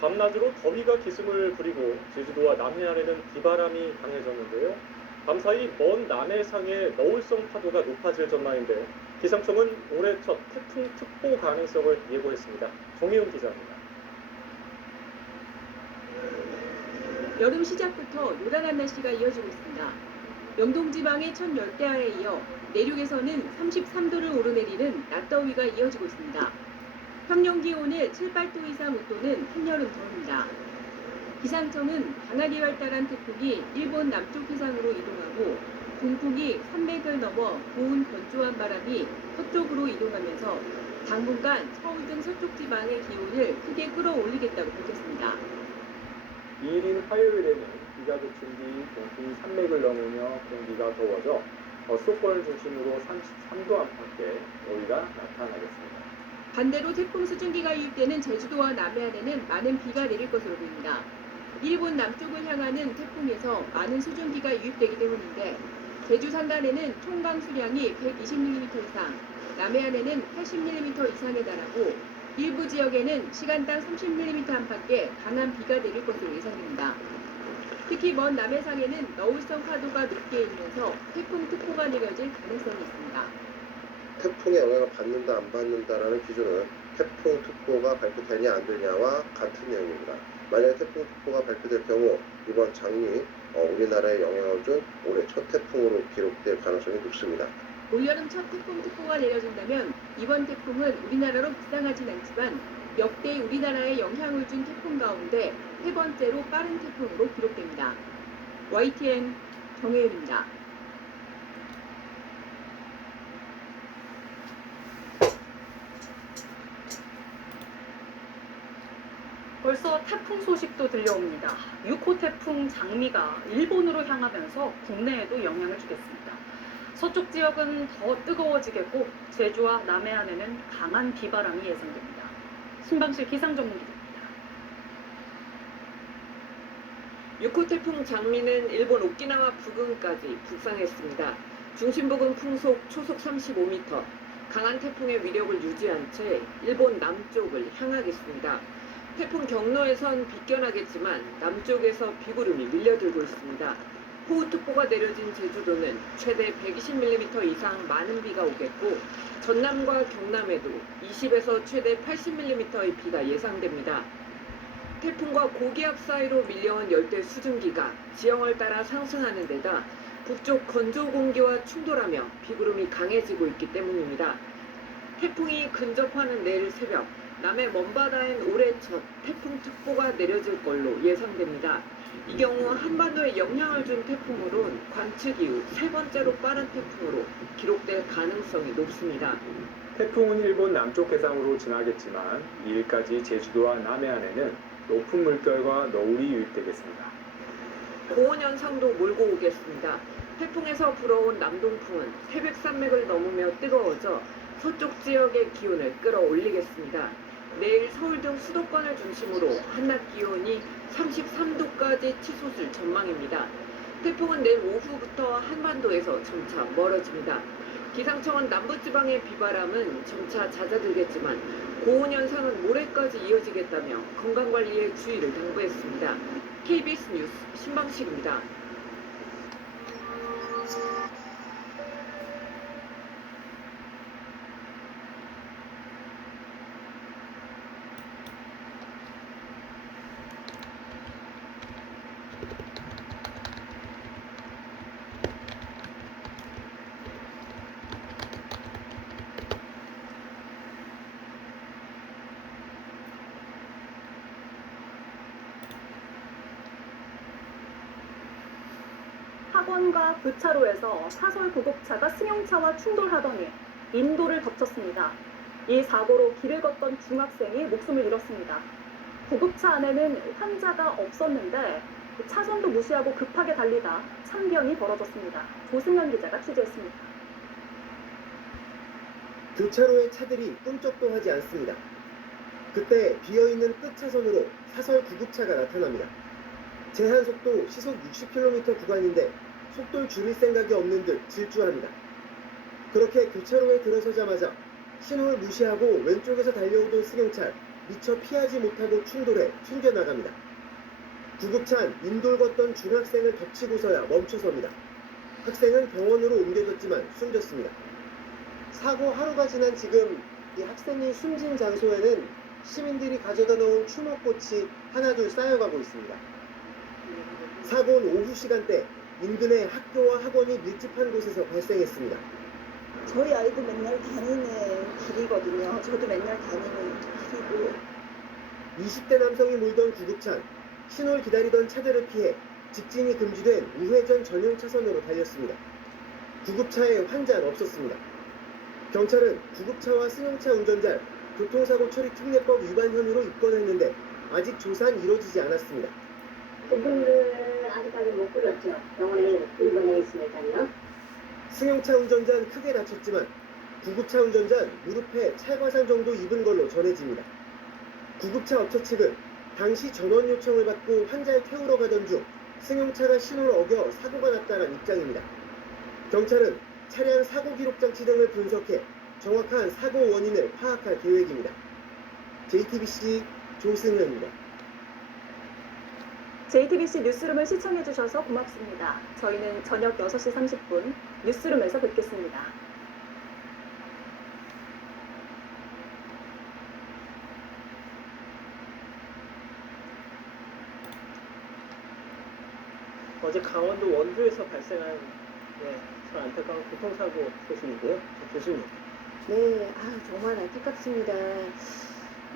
밤낮으로 더위가 기승을 부리고 제주도와 남해안에는 비바람이 강해졌는데요. 밤사이 먼 남해상의 너울성 파도가 높아질 전망인데 기상청은 올해 첫 태풍 특보 가능성을 예고했습니다. 정혜윤 기자입니다. 여름 시작부터 요란한 날씨가 이어지고 있습니다. 영동지방의 첫 열대야에 이어 내륙에서는 33도를 오르내리는 낮더위가 이어지고 있습니다. 평년 기온의 7, 8도 이상 웃도는 한여름 더위입니다. 기상청은 강하게 발달한 태풍이 일본 남쪽 해상으로 이동하고 동풍이 산맥을 넘어 고온 건조한 바람이 서쪽으로 이동하면서 당분간 서울 등 서쪽 지방의 기온을 크게 끌어올리겠다고 밝혔습니다. 2일인 화요일에는 비가 그친 뒤 동풍이 산맥을 넘으며 공기가 더워져 수도권을 중심으로 33도 안팎의 더위가 나타나겠습니다. 반대로 태풍 수증기가 유입되는 제주도와 남해안에는 많은 비가 내릴 것으로 보입니다. 일본 남쪽을 향하는 태풍에서 많은 수증기가 유입되기 때문인데 제주 산간에는 총 강수량이 120mm 이상, 남해안에는 80mm 이상에 달하고 일부 지역에는 시간당 30mm 안팎의 강한 비가 내릴 것으로 예상됩니다. 특히 먼 남해상에는 너울성 파도가 높게 일면서 태풍 특보가 내려질 가능성이 있습니다. 태풍의 영향을 받는다 안 받는다라는 기준은 태풍 특보가 발표되냐 안 되냐와 같은 내용입니다. 만약에 태풍 특보가 발표될 경우 이번 장미 우리나라에 영향을 준 올해 첫 태풍으로 기록될 가능성이 높습니다. 올여름 첫 태풍 특보가 내려진다면 이번 태풍은 우리나라로 북상하진 않지만 역대 우리나라에 영향을 준 태풍 가운데 세 번째로 빠른 태풍으로 기록됩니다. YTN 정혜윤입니다. 벌써 태풍 소식도 들려옵니다. 6호 태풍 장미가 일본으로 향하면서 국내에도 영향을 주겠습니다. 서쪽 지역은 더 뜨거워지겠고 제주와 남해안에는 강한 비바람이 예상됩니다. 신방실 기상전문기자입니다. 6호 태풍 장미는 일본 오키나와 부근까지 북상했습니다. 중심 부근 풍속 초속 35m, 강한 태풍의 위력을 유지한 채 일본 남쪽을 향하겠습니다. 태풍 경로에선 비껴나겠지만 남쪽에서 비구름이 밀려들고 있습니다. 호우특보가 내려진 제주도는 최대 120mm 이상 많은 비가 오겠고 전남과 경남에도 20에서 최대 80mm의 비가 예상됩니다. 태풍과 고기압 사이로 밀려온 열대 수증기가 지형을 따라 상승하는 데다 북쪽 건조 공기와 충돌하며 비구름이 강해지고 있기 때문입니다. 태풍이 근접하는 내일 새벽 남해 먼바다엔 올해 첫 태풍특보가 내려질 걸로 예상됩니다. 이 경우 한반도에 영향을 준 태풍으론 관측 이후 세 번째로 빠른 태풍으로 기록될 가능성이 높습니다. 태풍은 일본 남쪽 해상으로 지나겠지만 2일까지 제주도와 남해안에는 높은 물결과 너울이 유입되겠습니다. 고온 현상도 몰고 오겠습니다. 태풍에서 불어온 남동풍은 새벽 산맥을 넘으며 뜨거워져 서쪽 지역의 기온을 끌어올리겠습니다. 내일 서울 등 수도권을 중심으로 한낮 기온이 33도까지 치솟을 전망입니다. 태풍은 내일 오후부터 한반도에서 점차 멀어집니다. 기상청은 남부지방의 비바람은 점차 잦아들겠지만 고온 현상은 모레까지 이어지겠다며 건강관리에 주의를 당부했습니다. KBS 뉴스 신방식입니다. 학원과 교차로에서 사설 구급차가 승용차와 충돌하더니 인도를 덮쳤습니다. 이 사고로 길을 걷던 중학생이 목숨을 잃었습니다. 구급차 안에는 환자가 없었는데 차선도 무시하고 급하게 달리다 참변이 벌어졌습니다. 조승현 기자가 취재했습니다. 교차로에 차들이 꿈쩍도 하지 않습니다. 그때 비어있는 끝차선으로 사설 구급차가 나타납니다. 제한속도 시속 60km 구간인데 속도를 줄일 생각이 없는 듯 질주합니다. 그렇게 교차로에 들어서자마자 신호를 무시하고 왼쪽에서 달려오던 승용차 미처 피하지 못하고 충돌해 튕겨나갑니다. 구급차는 인돌 걷던 중학생을 덮치고서야 멈춰섭니다. 학생은 병원으로 옮겨졌지만 숨졌습니다. 사고 하루가 지난 지금 이 학생이 숨진 장소에는 시민들이 가져다 놓은 추모꽃이 하나둘 쌓여가고 있습니다. 사고는 오후 시간대 인근의 학교와 학원이 밀집한 곳에서 발생했습니다. 저희 아이도 맨날 다니는 길이거든요. 저도 맨날 다니는 길이고. 20대 남성이 몰던 구급차는 신호를 기다리던 차들을 피해 직진이 금지된 우회전 전용 차선으로 달렸습니다. 구급차에 환자는 없었습니다. 경찰은 구급차와 승용차 운전자를 교통사고 처리 특례법 위반 혐의로 입건했는데 아직 조사는 이루어지지 않았습니다. 그분들 아직까지 못 끌었죠. 병원에 입원해 있으니까요. 승용차 운전자는 크게 다쳤지만 구급차 운전자는 무릎에 찰과상 정도 입은 걸로 전해집니다. 구급차 업체 측은 당시 전원 요청을 받고 환자를 태우러 가던 중 승용차가 신호를 어겨 사고가 났다는 입장입니다. 경찰은 차량 사고 기록 장치 등을 분석해 정확한 사고 원인을 파악할 계획입니다. JTBC 조승현입니다. JTBC 뉴스룸을 시청해주셔서 고맙습니다. 저희는 저녁 6시 30분 뉴스룸에서 뵙겠습니다. 어제 강원도 원주에서 발생한 참 안타까운 교통사고 소식인데요. 교수님. 네, 정말 안타깝습니다.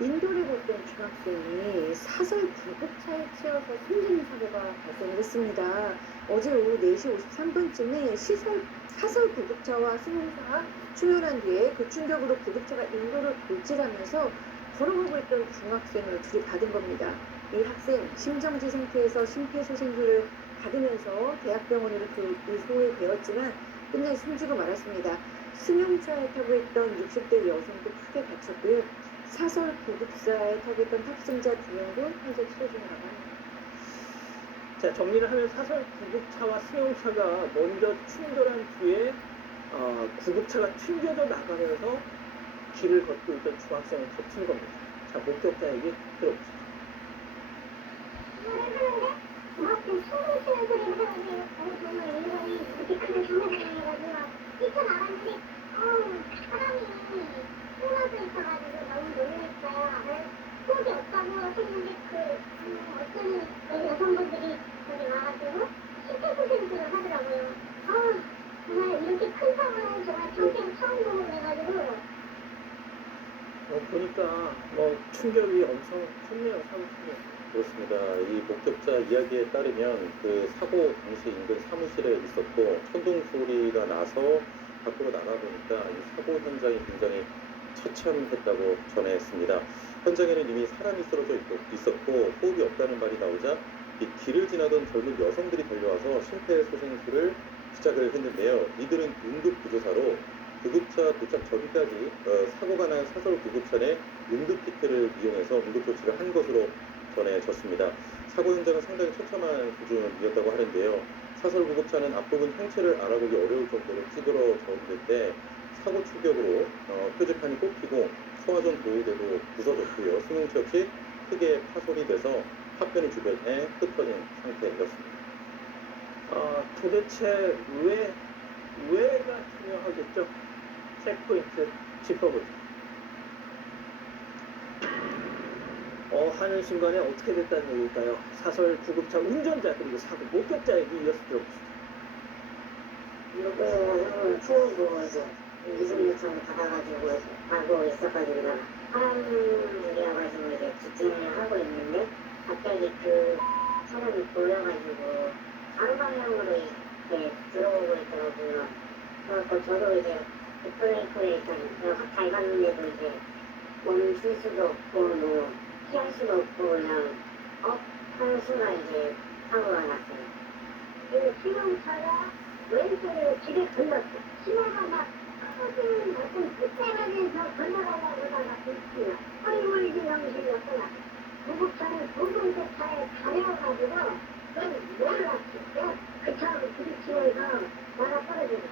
인도를 걷던 중학생이 사설 구급차에 치여서 숨지는 사고가 발생했습니다. 어제 오후 4시 53분쯤에 사설 구급차와 승용차가 충돌한 뒤에 그 충격으로 구급차가 인도를 돌진하면서 걸어가고 있던 중학생을 들이받은 겁니다. 이 학생 심정지 상태에서 심폐소생술을 받으면서 대학병원으로 이송이 되었지만 끝내 숨지고 말았습니다. 승용차에 타고 있던 60대 여성도 크게 다쳤고요. 사설 구급차에 타고 있던 탑승자 2명도 현재 치료 중이라고 합니다. 자, 정리를 하면 사설 구급차와 승용차가 먼저 충돌한 뒤에 구급차가 튕겨져 나가면서 길을 걷고 있던 중학생을 덮친 겁니다. 자, 목격자 얘기 들어보시죠. 중학생 숨을 쉬는 소리를 하는데 정말 일본이 이렇게 크게 장난해가지고 뛰쳐나갔는데 사람이 쓰러져 있어가지고 너무 놀랬어요. 속이 없다고 했는데 어떤 여성분들이 거기 와가지고 심폐소생술을 하더라고요. 정말 이렇게 큰 사고는 정말 평생 처음 보고 그래가지고 보니까 충격이 엄청 컸네요, 사고 충격. 그렇습니다. 이 목격자 이야기에 따르면 그 사고 당시 인근 사무실에 있었고 천둥 소리가 나서 밖으로 나가보니까 이 사고 현장이 굉장히 처참했다고 전했습니다. 현장에는 이미 사람이 쓰러져 있었고 호흡이 없다는 말이 나오자 이 길을 지나던 젊은 여성들이 달려와서 심폐소생술을 시작을 했는데요. 이들은 응급구조사로 구급차 도착 전까지 사고가 난 사설 구급차 내 응급키트를 이용해서 응급조치를 한 것으로 전해졌습니다. 사고 현장은 상당히 처참한 수준이었다고 하는데요. 사설 구급차는 앞부분 형체를 알아보기 어려울 정도로 찌그러졌는데 사고 충격으로 표지판이 꼽히고 소화전 보호대도 부서졌고요. 승용차 역시 크게 파손이 돼서 파편이 주변에 흩어진 상태였습니다. 도대체 왜가 중요하겠죠? 체크포인트 짚어보죠. 하는 순간에 어떻게 됐다는 얘기일까요? 사설 구급차 운전자 그리고 사고 목격자 얘기 이어서 들어보시죠. 이렇게 채우고 이제 이송 요청을 받아가지고 하고 있었거든요. 사람이어가지고 이제 직진을 하고 있는데 갑자기 그 차량이 보여가지고 바로 방향으로 이렇게 들어오고 있더라고요. 그래서 저도 이제 브레이크에 확 밟았는데도 이제 멈출 수도 없고 피할 수도 없고 그냥 하는 순간 이제 사고가 났어요. 그 승용차가 왼쪽으로 길을 건넜어. 신호가 막 커진 어떤 끝에면서 건너가려고 하다가 불빛이나 허리몰리 정신이었구나. 구급차는 두 번째 차에 가려가지고 그건 몰랐어. 그 차하고 부딪히면서 나가 떨어지고.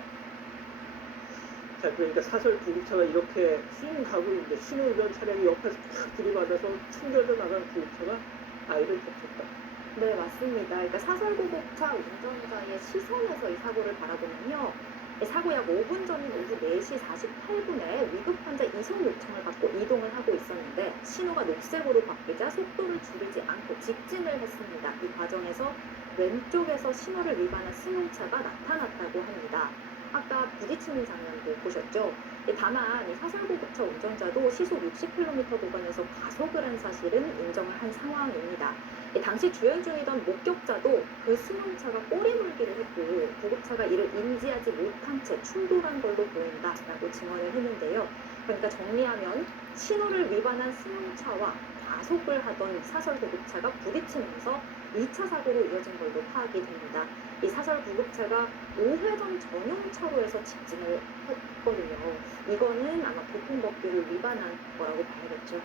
자, 그러니까 사설 구급차가 이렇게 쭉 가고 있는데 신호위반 차량이 옆에서 팍 들이받아서 튕겨져 나간 구급차가 아이를 덮쳤다. 네, 맞습니다. 그러니까 사설구급차 운전자의 시선에서 이 사고를 바라보면요. 이 사고 약 5분 전인 오후 4시 48분에 위급 환자 이송 요청을 받고 이동을 하고 있었는데 신호가 녹색으로 바뀌자 속도를 줄이지 않고 직진을 했습니다. 이 과정에서 왼쪽에서 신호를 위반한 승용차가 나타났다고 합니다. 아까 부딪히는 장면도 보셨죠? 다만 이 사설구급차 운전자도 시속 60km 구간에서 과속을 한 사실은 인정을 한 상황입니다. 당시 주행 중이던 목격자도 그 승용차가 꼬리물기를 했고 구급차가 이를 인지하지 못한 채 충돌한 걸로 보인다라고 증언을 했는데요. 그러니까 정리하면 신호를 위반한 승용차와 과속을 하던 사설구급차가 부딪히면서 2차 사고로 이어진 걸로 파악이 됩니다. 이 사설구급차가 우회전 전용 차로에서 직진을 했거든요. 이거는 아마 교통법규를 위반한 거라고 봐야겠죠.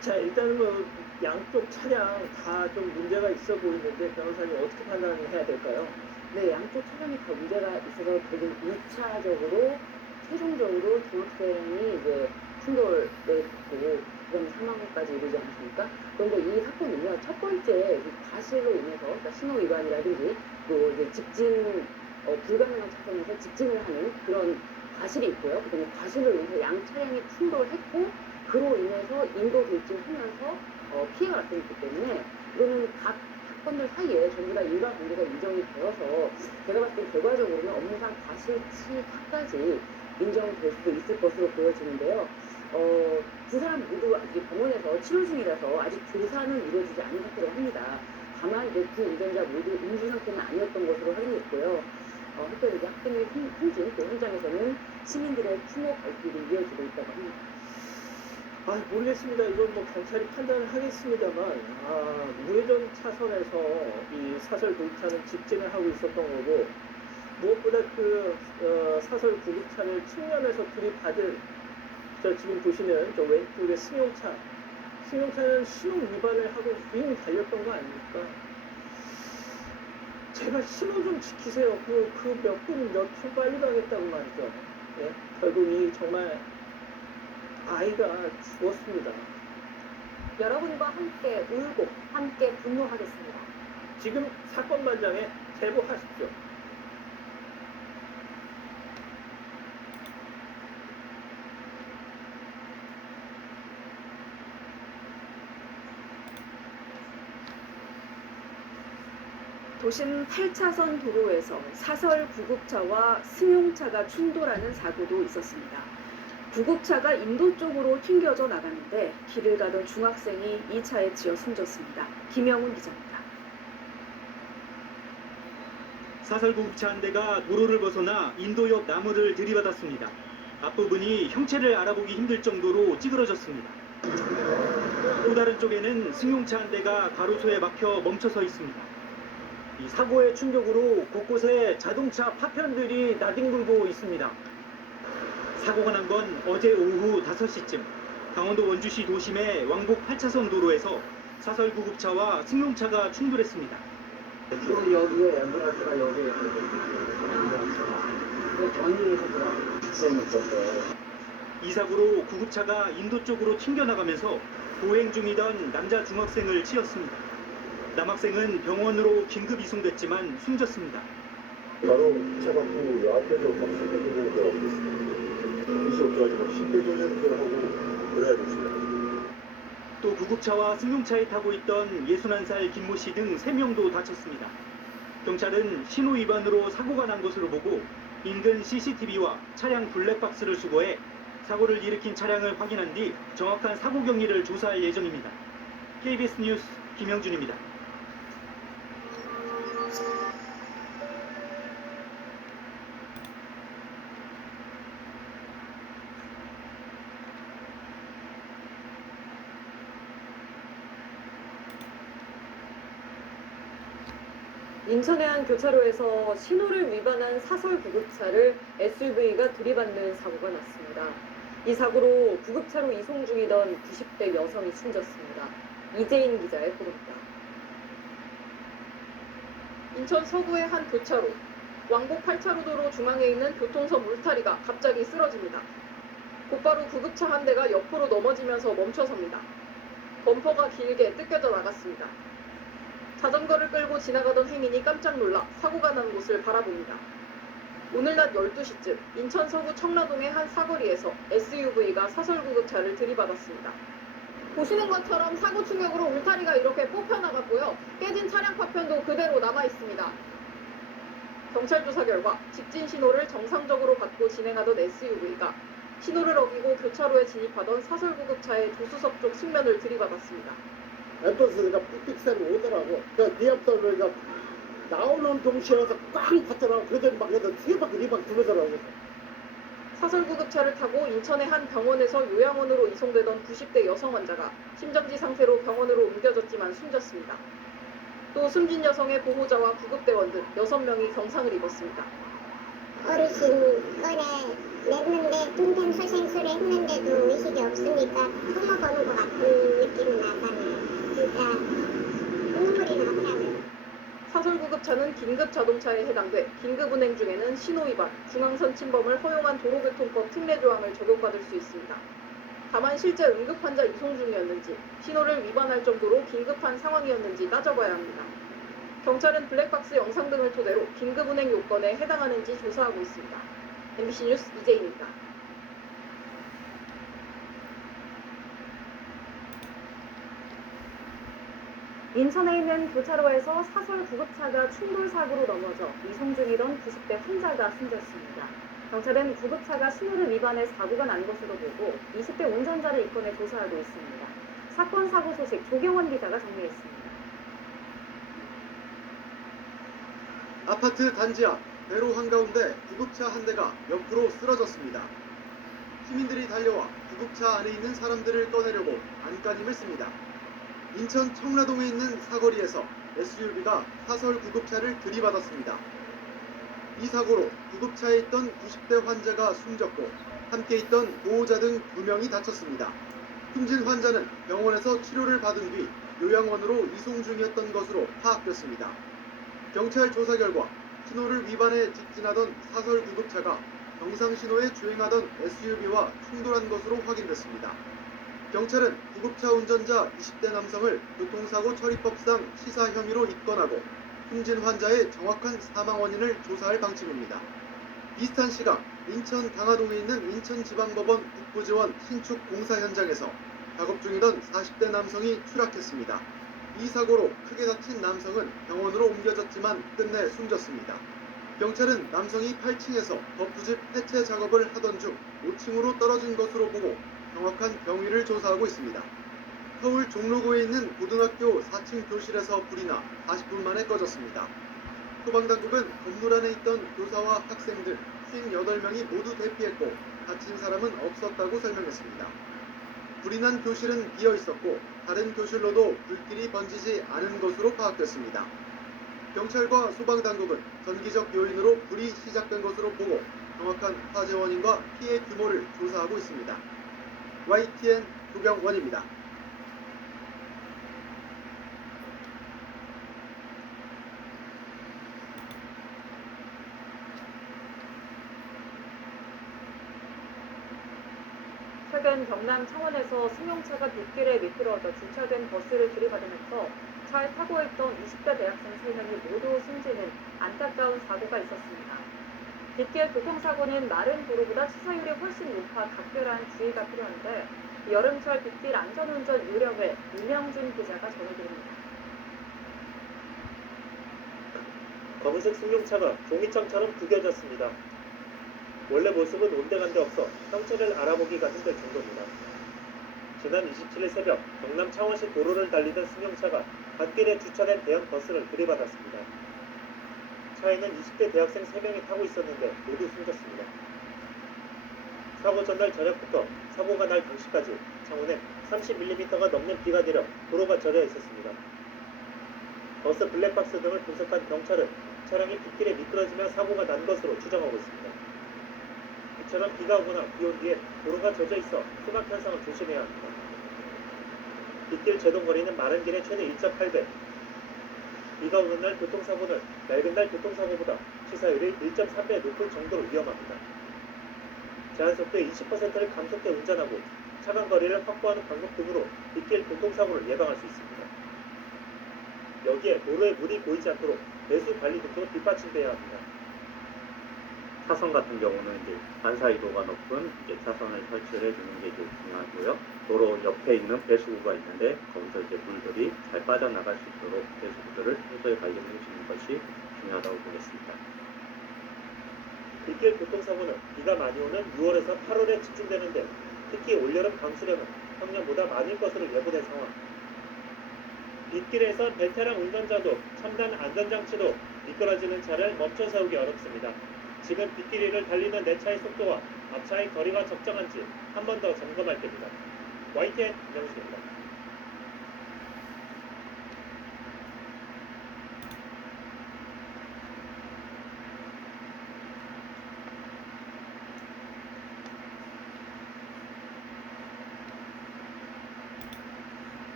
자, 일단은 뭐 양쪽 차량 다 좀 문제가 있어 보이는데 변호사님 어떻게 판단을 해야 될까요? 네, 양쪽 차량이 다 문제가 있어서 결국 2차적으로 최종적으로 중학생이 이제 충돌을 했고 그다음에 사망까지 이르지 않습니까? 그런데 이 사건은요, 첫 번째 과실로 인해서 그러니까 신호 위반이라든지 또 이제 직진 불가능한 차선에서 직진을 하는 그런 과실이 있고요. 그다음에 과실로 인해서 양 차량이 충돌했고 그로 인해서 인도 돌진하면서 피해가 났기 때문에 이거는 각 사건들 사이에 전부 다 인과관계가 인정이 되어서 제가 봤을 때 결과적으로는 업무상 과실치사까지 인정될 수도 있을 것으로 보여지는데요. 두 사람 모두 아직 병원에서 치료 중이라서 아직 조사는 이루어지지 않은 상태로 합니다. 다만 이제 두 운전자 모두 음주 상태는 아니었던 것으로 확인했고요. 학교 이제 학생의 행진 또 현장에서는 시민들의 추모 발길이 이어지고 있다고 합니다. 모르겠습니다. 이건 뭐 경찰이 판단을 하겠습니다만, 우회전 차선에서 이 사설 구급차는 직진을 하고 있었던 거고, 무엇보다 그 사설 구급차를 측면에서 들이받은 저 지금 보시는 저 왼쪽의 승용차는 신호 위반을 하고 윙 달렸던 거 아닙니까? 제발 신호 좀 지키세요. 그 몇 분, 몇 초 빨리 가겠다고 말이죠. 예? 결국 이 정말 아이가 죽었습니다. 여러분과 함께 울고 함께 분노하겠습니다. 지금 사건 반장에 제보하십시오. 도심 8차선 도로에서 사설 구급차와 승용차가 충돌하는 사고도 있었습니다. 구급차가 인도 쪽으로 튕겨져 나가는데 길을 가던 중학생이 이 차에 치여 숨졌습니다. 김영훈 기자입니다. 사설구급차 한 대가 도로를 벗어나 인도 옆 나무를 들이받았습니다. 앞부분이 형체를 알아보기 힘들 정도로 찌그러졌습니다. 또 다른 쪽에는 승용차 한 대가 가로수에 막혀 멈춰서 있습니다. 이 사고의 충격으로 곳곳에 자동차 파편들이 나뒹굴고 있습니다. 사고가 난 건 어제 오후 5시쯤 강원도 원주시 도심의 왕복 8차선 도로에서 사설구급차와 승용차가 충돌했습니다. 여기에 앰뷸런스가 여기에 이 사고로 구급차가 인도 쪽으로 튕겨나가면서 보행 중이던 남자 중학생을 치었습니다. 남학생은 병원으로 긴급 이송됐지만 숨졌습니다. 바로 차가 그 앞에서 막 심폐조절을 하고 있습니다. 이시 없어가지고 심폐조절을 하고 그래야 됐습니다. 또 구급차와 승용차에 타고 있던 61살 김모 씨 등 3명도 다쳤습니다. 경찰은 신호 위반으로 사고가 난 것으로 보고 인근 CCTV와 차량 블랙박스를 수거해 사고를 일으킨 차량을 확인한 뒤 정확한 사고 경위를 조사할 예정입니다. KBS 뉴스 김영준입니다. 인천의 한 교차로에서 신호를 위반한 사설 구급차를 SUV가 들이받는 사고가 났습니다. 이 사고로 구급차로 이송 중이던 90대 여성이 숨졌습니다. 이재인 기자의 보도입니다. 인천 서구의 한 교차로, 왕복 8차로 도로 중앙에 있는 교통섬 울타리가 갑자기 쓰러집니다. 곧바로 구급차 한 대가 옆으로 넘어지면서 멈춰섭니다. 범퍼가 길게 뜯겨져 나갔습니다. 자전거를 끌고 지나가던 행인이 깜짝 놀라 사고가 난 곳을 바라봅니다. 오늘 낮 12시쯤 인천 서구 청라동의 한 사거리에서 SUV가 사설구급차를 들이받았습니다. 보시는 것처럼 사고 충격으로 울타리가 이렇게 뽑혀나갔고요. 깨진 차량 파편도 그대로 남아있습니다. 경찰 조사 결과 직진 신호를 정상적으로 받고 진행하던 SUV가 신호를 어기고 교차로에 진입하던 사설구급차의 조수석 쪽 측면을 들이받았습니다. 앰버스가 삑삑새로 오더라고. 그 DFW가 나오는 동시에 꽝 받더라고. 그러더니 막 해서 세 바퀴 네 바퀴 돌더라고. 사설구급차를 타고 인천의 한 병원에서 요양원으로 이송되던 90대 여성 환자가 심정지 상태로 병원으로 옮겨졌지만 숨졌습니다. 또 숨진 여성의 보호자와 구급대원 등 6명이 경상을 입었습니다. 어르신 꺼내 냈는데 통장 소생술을 했는데도 의식이 없으니까 흉모 보는 것 같은 느낌이 나잖아요. 진짜 눈물이 나더라고요. 사설구급차는 긴급자동차에 해당돼 긴급운행 중에는 신호위반, 중앙선 침범을 허용한 도로교통법 특례조항을 적용받을 수 있습니다. 다만 실제 응급환자 이송 중이었는지 신호를 위반할 정도로 긴급한 상황이었는지 따져봐야 합니다. 경찰은 블랙박스 영상 등을 토대로 긴급운행 요건에 해당하는지 조사하고 있습니다. MBC 뉴스 이재인입니다. 인천에 있는 교차로에서 사설 구급차가 충돌 사고로 넘어져 이송 중이던 90대 환자가 숨졌습니다. 경찰은 구급차가 신호를 위반해 사고가 난 것으로 보고 20대 운전자를 입건해 조사하고 있습니다. 사건 사고 소식 조경원 기자가 정리했습니다. 아파트 단지 앞 대로 한가운데 구급차 한 대가 옆으로 쓰러졌습니다. 시민들이 달려와 구급차 안에 있는 사람들을 꺼내려고 안간힘을 씁니다. 인천 청라동에 있는 사거리에서 SUV가 사설 구급차를 들이받았습니다. 이 사고로 구급차에 있던 90대 환자가 숨졌고 함께 있던 보호자 등 2명이 다쳤습니다. 숨진 환자는 병원에서 치료를 받은 뒤 요양원으로 이송 중이었던 것으로 파악됐습니다. 경찰 조사 결과 신호를 위반해 직진하던 사설 구급차가 정상 신호에 주행하던 SUV와 충돌한 것으로 확인됐습니다. 경찰은 구급차 운전자 20대 남성을 교통사고 처리법상 시사 혐의로 입건하고 숨진 환자의 정확한 사망 원인을 조사할 방침입니다. 비슷한 시각 인천 당하동에 있는 인천지방법원 북부지원 신축 공사 현장에서 작업 중이던 40대 남성이 추락했습니다. 이 사고로 크게 다친 남성은 병원으로 옮겨졌지만 끝내 숨졌습니다. 경찰은 남성이 8층에서 덧부집 해체 작업을 하던 중 5층으로 떨어진 것으로 보고 정확한 병위를 조사하고 있습니다. 서울 종로구에 있는 고등학교 4층 교실에서 불이 나 40분 만에 꺼졌습니다. 소방당국은 건물 안에 있던 교사와 학생 등 58명이 모두 대피했고 다친 사람은 없었다고 설명했습니다. 불이 난 교실은 비어 있었고 다른 교실로도 불길이 번지지 않은 것으로 파악됐습니다. 경찰과 소방당국은 전기적 요인으로 불이 시작된 것으로 보고 정확한 화재 원인과 피해 규모를 조사하고 있습니다. YTN 조경원입니다. 최근 경남 창원에서 승용차가 빗길에 미끄러져 주차된 버스를 들이받으면서 차에 타고 있던 20대 대학생 3명이 모두 숨지는 안타까운 사고가 있었습니다. 빗길 교통사고는 마른 도로보다 치사율이 훨씬 높아 각별한 주의가 필요한데 여름철 빗길 안전운전 요령을 이명준 기자가 전해드립니다. 검은색 승용차가 종이장처럼 구겨졌습니다. 원래 모습은 온데간데 없어 형체를 알아보기가 힘들 정도입니다. 지난 27일 새벽 경남 창원시 도로를 달리던 승용차가 갓길에 주차된 대형 버스를 들이받았습니다. 차에는 20대 대학생 3명이 타고 있었는데 모두 숨졌습니다. 사고 전날 저녁부터 사고가 날 당시까지 창원에 30mm가 넘는 비가 내려 도로가 젖어 있었습니다. 버스 블랙박스 등을 분석한 경찰은 차량이 빗길에 미끄러지며 사고가 난 것으로 추정하고 있습니다. 이처럼 비가 오거나 비 온 뒤에 도로가 젖어 있어 수납 현상을 조심해야 합니다. 빗길 제동거리는 마른 길의 최대 1.8배. 비가 오는 날 교통사고는 맑은 날 교통사고보다 치사율이 1.3배 높을 정도로 위험합니다. 제한속도의 20%를 감속해 운전하고 차간 거리를 확보하는 방법 등으로 빗길 교통사고를 예방할 수 있습니다. 여기에 도로에 물이 고이지 않도록 배수 관리 등도 뒷받침돼야 합니다. 차선 같은 경우는 이제 반사이도가 높은 이제 차선을 설치를 해주는 게 이제 중요하고요. 도로 옆에 있는 배수구가 있는데 거기서 이제 물들이 잘 빠져나갈 수 있도록 배수구들을 철저히 관리해 주는 것이 중요하다고 보겠습니다. 빗길 교통사고는 비가 많이 오는 6월에서 8월에 집중되는데 특히 올여름 강수량은 평년보다 많을 것으로 예보된 상황. 빗길에선 베테랑 운전자도 첨단 안전장치도 미끄러지는 차를 멈춰 세우기 어렵습니다. 지금 빗길 위를 달리는 내 차의 속도와 앞차의 거리가 적정한지 한 번 더 점검할 때입니다. YTN 김영수입니다.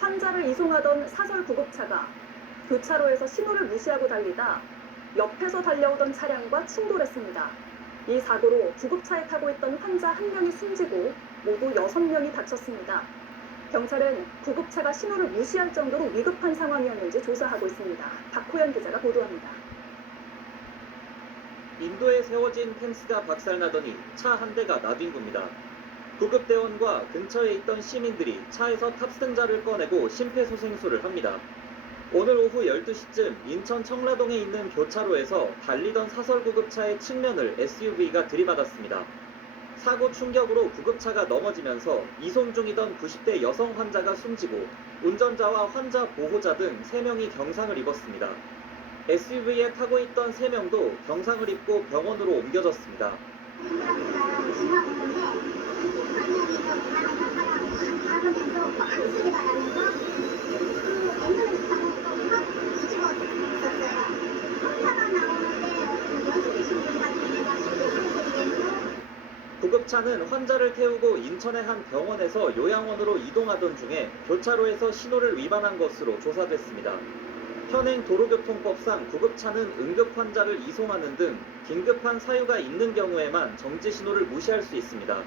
환자를 이송하던 사설 구급차가 교차로에서 신호를 무시하고 달리다 옆에서 달려오던 차량과 충돌했습니다. 이 사고로 구급차에 타고 있던 환자 1명이 숨지고 모두 6명이 다쳤습니다. 경찰은 구급차가 신호를 무시할 정도로 위급한 상황이었는지 조사하고 있습니다. 박호연 기자가 보도합니다. 인도에 세워진 펜스가 박살나더니 차 한 대가 나뒹 겁니다. 구급대원과 근처에 있던 시민들이 차에서 탑승자를 꺼내고 심폐소생술을 합니다. 오늘 오후 12시쯤 인천 청라동에 있는 교차로에서 달리던 사설 구급차의 측면을 SUV가 들이받았습니다. 사고 충격으로 구급차가 넘어지면서 이송 중이던 90대 여성 환자가 숨지고 운전자와 환자 보호자 등 3명이 경상을 입었습니다. SUV에 타고 있던 3명도 경상을 입고 병원으로 옮겨졌습니다. 구급차는 환자를 태우고 인천의 한 병원에서 요양원으로 이동하던 중에 교차로에서 신호를 위반한 것으로 조사됐습니다. 현행 도로교통법상 구급차는 응급 환자를 이송하는 등 긴급한 사유가 있는 경우에만 정지 신호를 무시할 수 있습니다.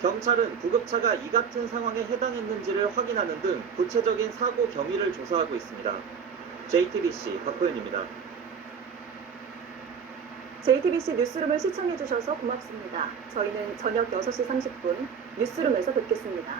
경찰은 구급차가 이 같은 상황에 해당했는지를 확인하는 등 구체적인 사고 경위를 조사하고 있습니다. JTBC 박호연입니다. JTBC 뉴스룸을 시청해주셔서 고맙습니다. 저희는 저녁 6시 30분 뉴스룸에서 뵙겠습니다.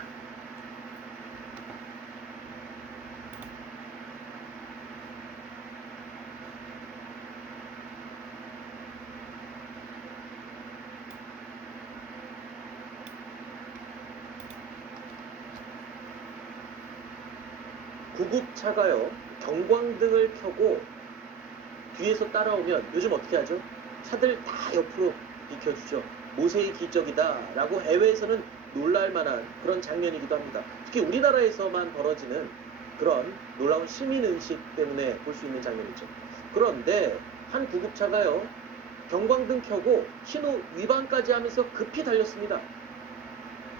구급차가요 경광등을 켜고 뒤에서 따라오면 요즘 어떻게 하죠? 차들 다 옆으로 비켜주죠. 모세의 기적이다 라고 해외에서는 놀랄만한 그런 장면이기도 합니다. 특히 우리나라에서만 벌어지는 그런 놀라운 시민의식 때문에 볼 수 있는 장면이죠. 그런데 한 구급차가요 경광등 켜고 신호 위반까지 하면서 급히 달렸습니다.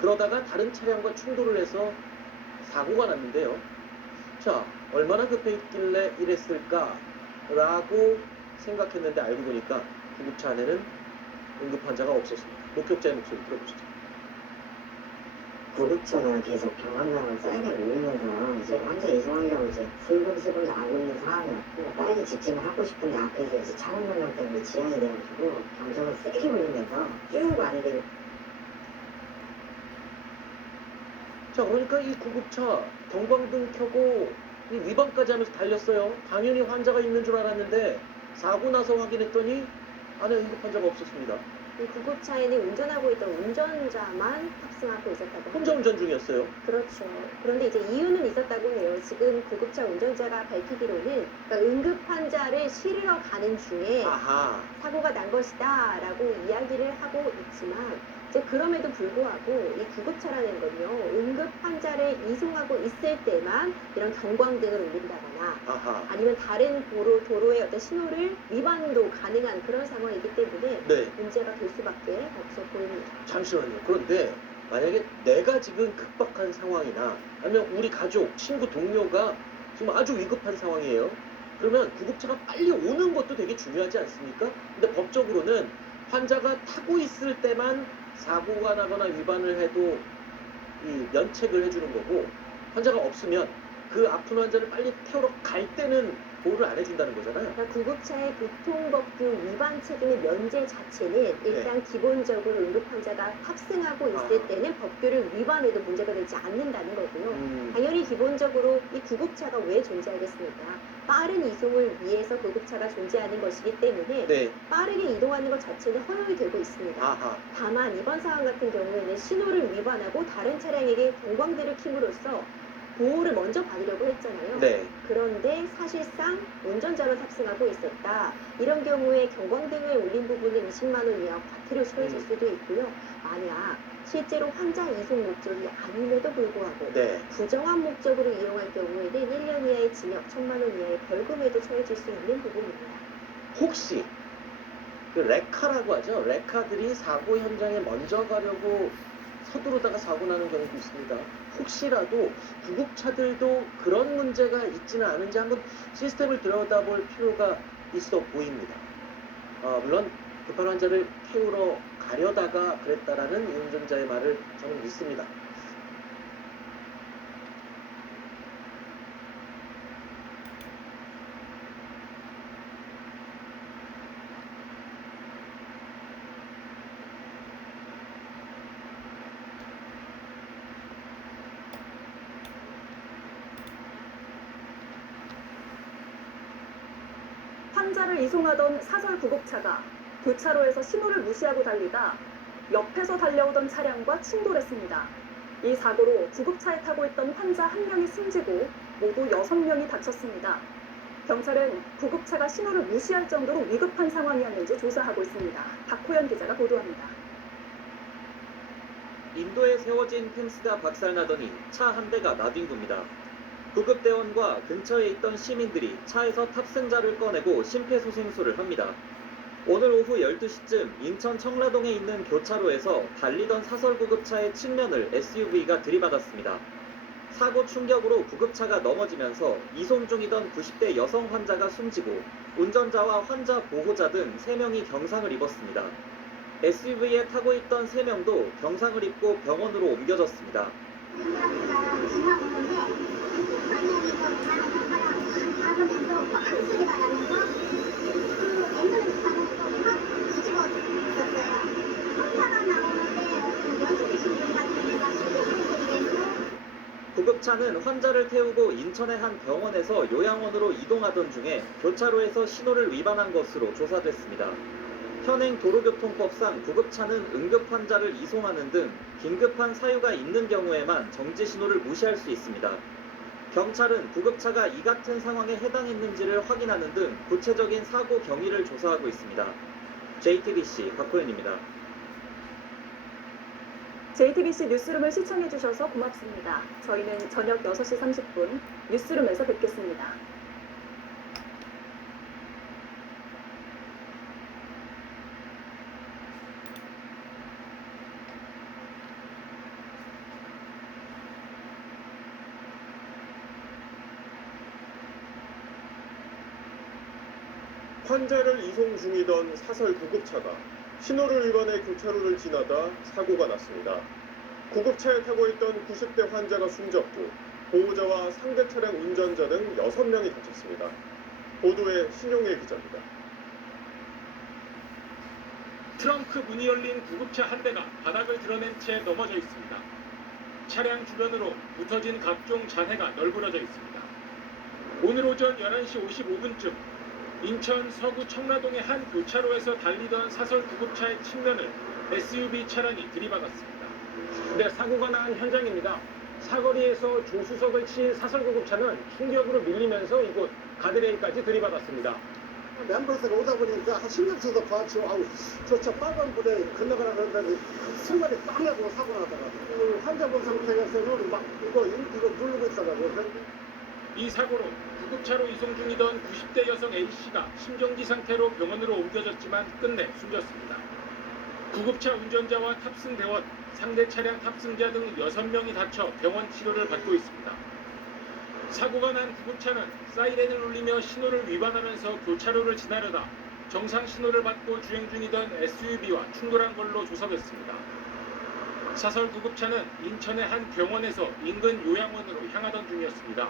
그러다가 다른 차량과 충돌을 해서 사고가 났는데요. 자, 얼마나 급했길래 이랬을까 라고 생각했는데 알고 보니까 구급차 안에는 응급환자가 없었습니다. 목격자의 목소리 들어보시죠. 구급차가 계속 경광등을 사이렌 울리면서 이제 환자 이송하려고 이제 슬금슬금 나오고 있는 상황이었고 빠르게 직진을 하고 싶은데 앞에서 이제 차량 변경 때문에 지연이 돼가지고 경적을 세게 울리면서 쭉 아래를. 자, 그러니까 이 구급차 경광등 켜고 이 위반까지 하면서 달렸어요. 당연히 환자가 있는 줄 알았는데 사고 나서 확인했더니 안에 응급환자가 없었습니다. 이 구급차에는 운전하고 있던 운전자만 탑승하고 있었다고 합니다. 혼자 운전 중이었어요. 그렇죠. 그런데 이제 이유는 있었다고 해요. 지금 구급차 운전자가 밝히기로는 그러니까 응급 환자를 실으러 가는 중에 사고가 난 것이다 라고 이야기를 하고 있지만 이제 그럼에도 불구하고 이 구급차라는 건요 응급 환자를 이송하고 있을 때만 이런 경광등을 울린다거나 아니면 다른 도로의 어떤 신호를 위반도 가능한 그런 상황이기 때문에 네. 문제가 될 수밖에 없어 보입니다. 잠시만요. 그런데 만약에 내가 지금 급박한 상황이나 아니면 우리 가족, 친구, 동료가 지금 아주 위급한 상황이에요. 그러면 구급차가 빨리 오는 것도 되게 중요하지 않습니까? 근데 법적으로는 환자가 타고 있을 때만 사고가 나거나 위반을 해도 이 면책을 해주는 거고, 환자가 없으면 그 아픈 환자를 빨리 태우러 갈 때는 보호를 안 해준다는 거잖아요. 그러니까 구급차의 교통법규 위반 책임의 면제 자체는 일단 기본적으로 응급환자가 탑승하고 있을 때는 법규를 위반해도 문제가 되지 않는다는 거고요. 당연히 기본적으로 이 구급차가 왜 존재하겠습니까? 빠른 이송을 위해서 구급차가 존재하는 것이기 때문에 빠르게 이동하는 것 자체는 허용이 되고 있습니다. 다만 이번 상황 같은 경우에는 신호를 위반하고 다른 차량에게 경광등을 킴으로써 보호를 먼저 받으려고 했잖아요. 그런데 사실상 운전자만 탑승하고 있었다. 이런 경우에 경광등을 올린 부분은 20만 원 이하 과태료 처해질 수도 있고요. 만약 실제로 환자 이송 목적이 아님에도 불구하고 부정한 목적으로 이용할 경우에는 1년 이하의 징역, 1,000만 원 이하의 벌금에도 처해질 수 있는 부분입니다. 혹시 그 레카라고 하죠. 레카들이 사고 현장에 먼저 가려고 서두르다가 사고 나는 경우도 있습니다. 혹시라도 구급차들도 그런 문제가 있지는 않은지 한번 시스템을 들여다볼 필요가 있어 보입니다. 물론 급한 환자를 태우러 가려다가 그랬다라는 이 운전자의 말을 저는 믿습니다. 환자를 이송하던 사설 구급차가 교차로에서 신호를 무시하고 달리다 옆에서 달려오던 차량과 충돌했습니다. 이 사고로 구급차에 타고 있던 환자 1명이 숨지고 모두 6명이 다쳤습니다. 경찰은 구급차가 신호를 무시할 정도로 위급한 상황이었는지 조사하고 있습니다. 박호연 기자가 보도합니다. 인도에 세워진 펜스가 박살나더니 차 한 대가 나뒹굽니다. 구급대원과 근처에 있던 시민들이 차에서 탑승자를 꺼내고 심폐소생술을 합니다. 오늘 오후 12시쯤 인천 청라동에 있는 교차로에서 달리던 사설구급차의 측면을 SUV가 들이받았습니다. 사고 충격으로 구급차가 넘어지면서 이송 중이던 90대 여성 환자가 숨지고 운전자와 환자 보호자 등 3명이 경상을 입었습니다. SUV에 타고 있던 3명도 경상을 입고 병원으로 옮겨졌습니다. 구급차는 환자를 태우고 인천의 한 병원에서 요양원으로 이동하던 중에 교차로에서 신호를 위반한 것으로 조사됐습니다. 현행 도로교통법상 구급차는 응급 환자를 이송하는 등 긴급한 사유가 있는 경우에만 정지 신호를 무시할 수 있습니다. 경찰은 구급차가 이 같은 상황에 해당했는지를 확인하는 등 구체적인 사고 경위를 조사하고 있습니다. JTBC 박호연입니다. JTBC 뉴스룸을 시청해주셔서 고맙습니다. 저희는 저녁 6시 30분 뉴스룸에서 뵙겠습니다. 환자를 이송 중이던 사설 구급차가 신호를 위반해 교차로를 지나다 사고가 났습니다. 구급차에 타고 있던 90대 환자가 숨졌고 보호자와 상대 차량 운전자 등 6명이 다쳤습니다. 보도에 신용일 기자입니다. 트렁크 문이 열린 구급차 한 대가 바닥을 드러낸 채 넘어져 있습니다. 차량 주변으로 붙어진 각종 잔해가 널브러져 있습니다. 오늘 오전 11시 55분쯤 인천 서구 청라동의 한 교차로에서 달리던 사설 구급차의 측면을 SUV 차량이 들이받았습니다. 네, 사고가 난 현장입니다. 사거리에서 조수석을 친 사설 구급차는 충격으로 밀리면서 이곳 가드레일까지 들이받았습니다. 멤버스가 오다 보니까 한 신경쓰도 봐줘. 아우, 저 빨간 불에 건너가라 그러더니 순간에 빵 하고 사고 나다가 환자분 상태에서는 막 이거 누르고 있어가지고. 이 사고로 구급차로 이송 중이던 90대 여성 A씨가 심정지 상태로 병원으로 옮겨졌지만 끝내 숨졌습니다. 구급차 운전자와 탑승대원, 상대 차량 탑승자 등 6명이 다쳐 병원 치료를 받고 있습니다. 사고가 난 구급차는 사이렌을 울리며 신호를 위반하면서 교차로를 지나려다 정상 신호를 받고 주행 중이던 SUV와 충돌한 걸로 조사됐습니다. 사설 구급차는 인천의 한 병원에서 인근 요양원으로 향하던 중이었습니다.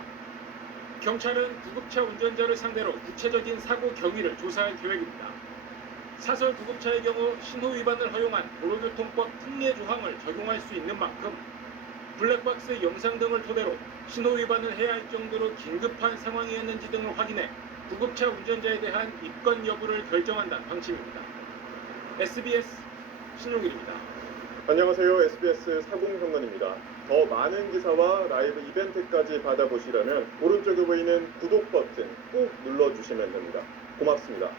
경찰은 구급차 운전자를 상대로 구체적인 사고 경위를 조사할 계획입니다. 사설 구급차의 경우 신호 위반을 허용한 도로교통법 특례 조항을 적용할 수 있는 만큼 블랙박스 영상 등을 토대로 신호 위반을 해야 할 정도로 긴급한 상황이었는지 등을 확인해 구급차 운전자에 대한 입건 여부를 결정한다는 방침입니다. SBS 신용일입니다. 안녕하세요. SBS 사공현관입니다. 더 많은 기사와 라이브 이벤트까지 받아보시려면 오른쪽에 보이는 구독 버튼 꾹 눌러주시면 됩니다. 고맙습니다.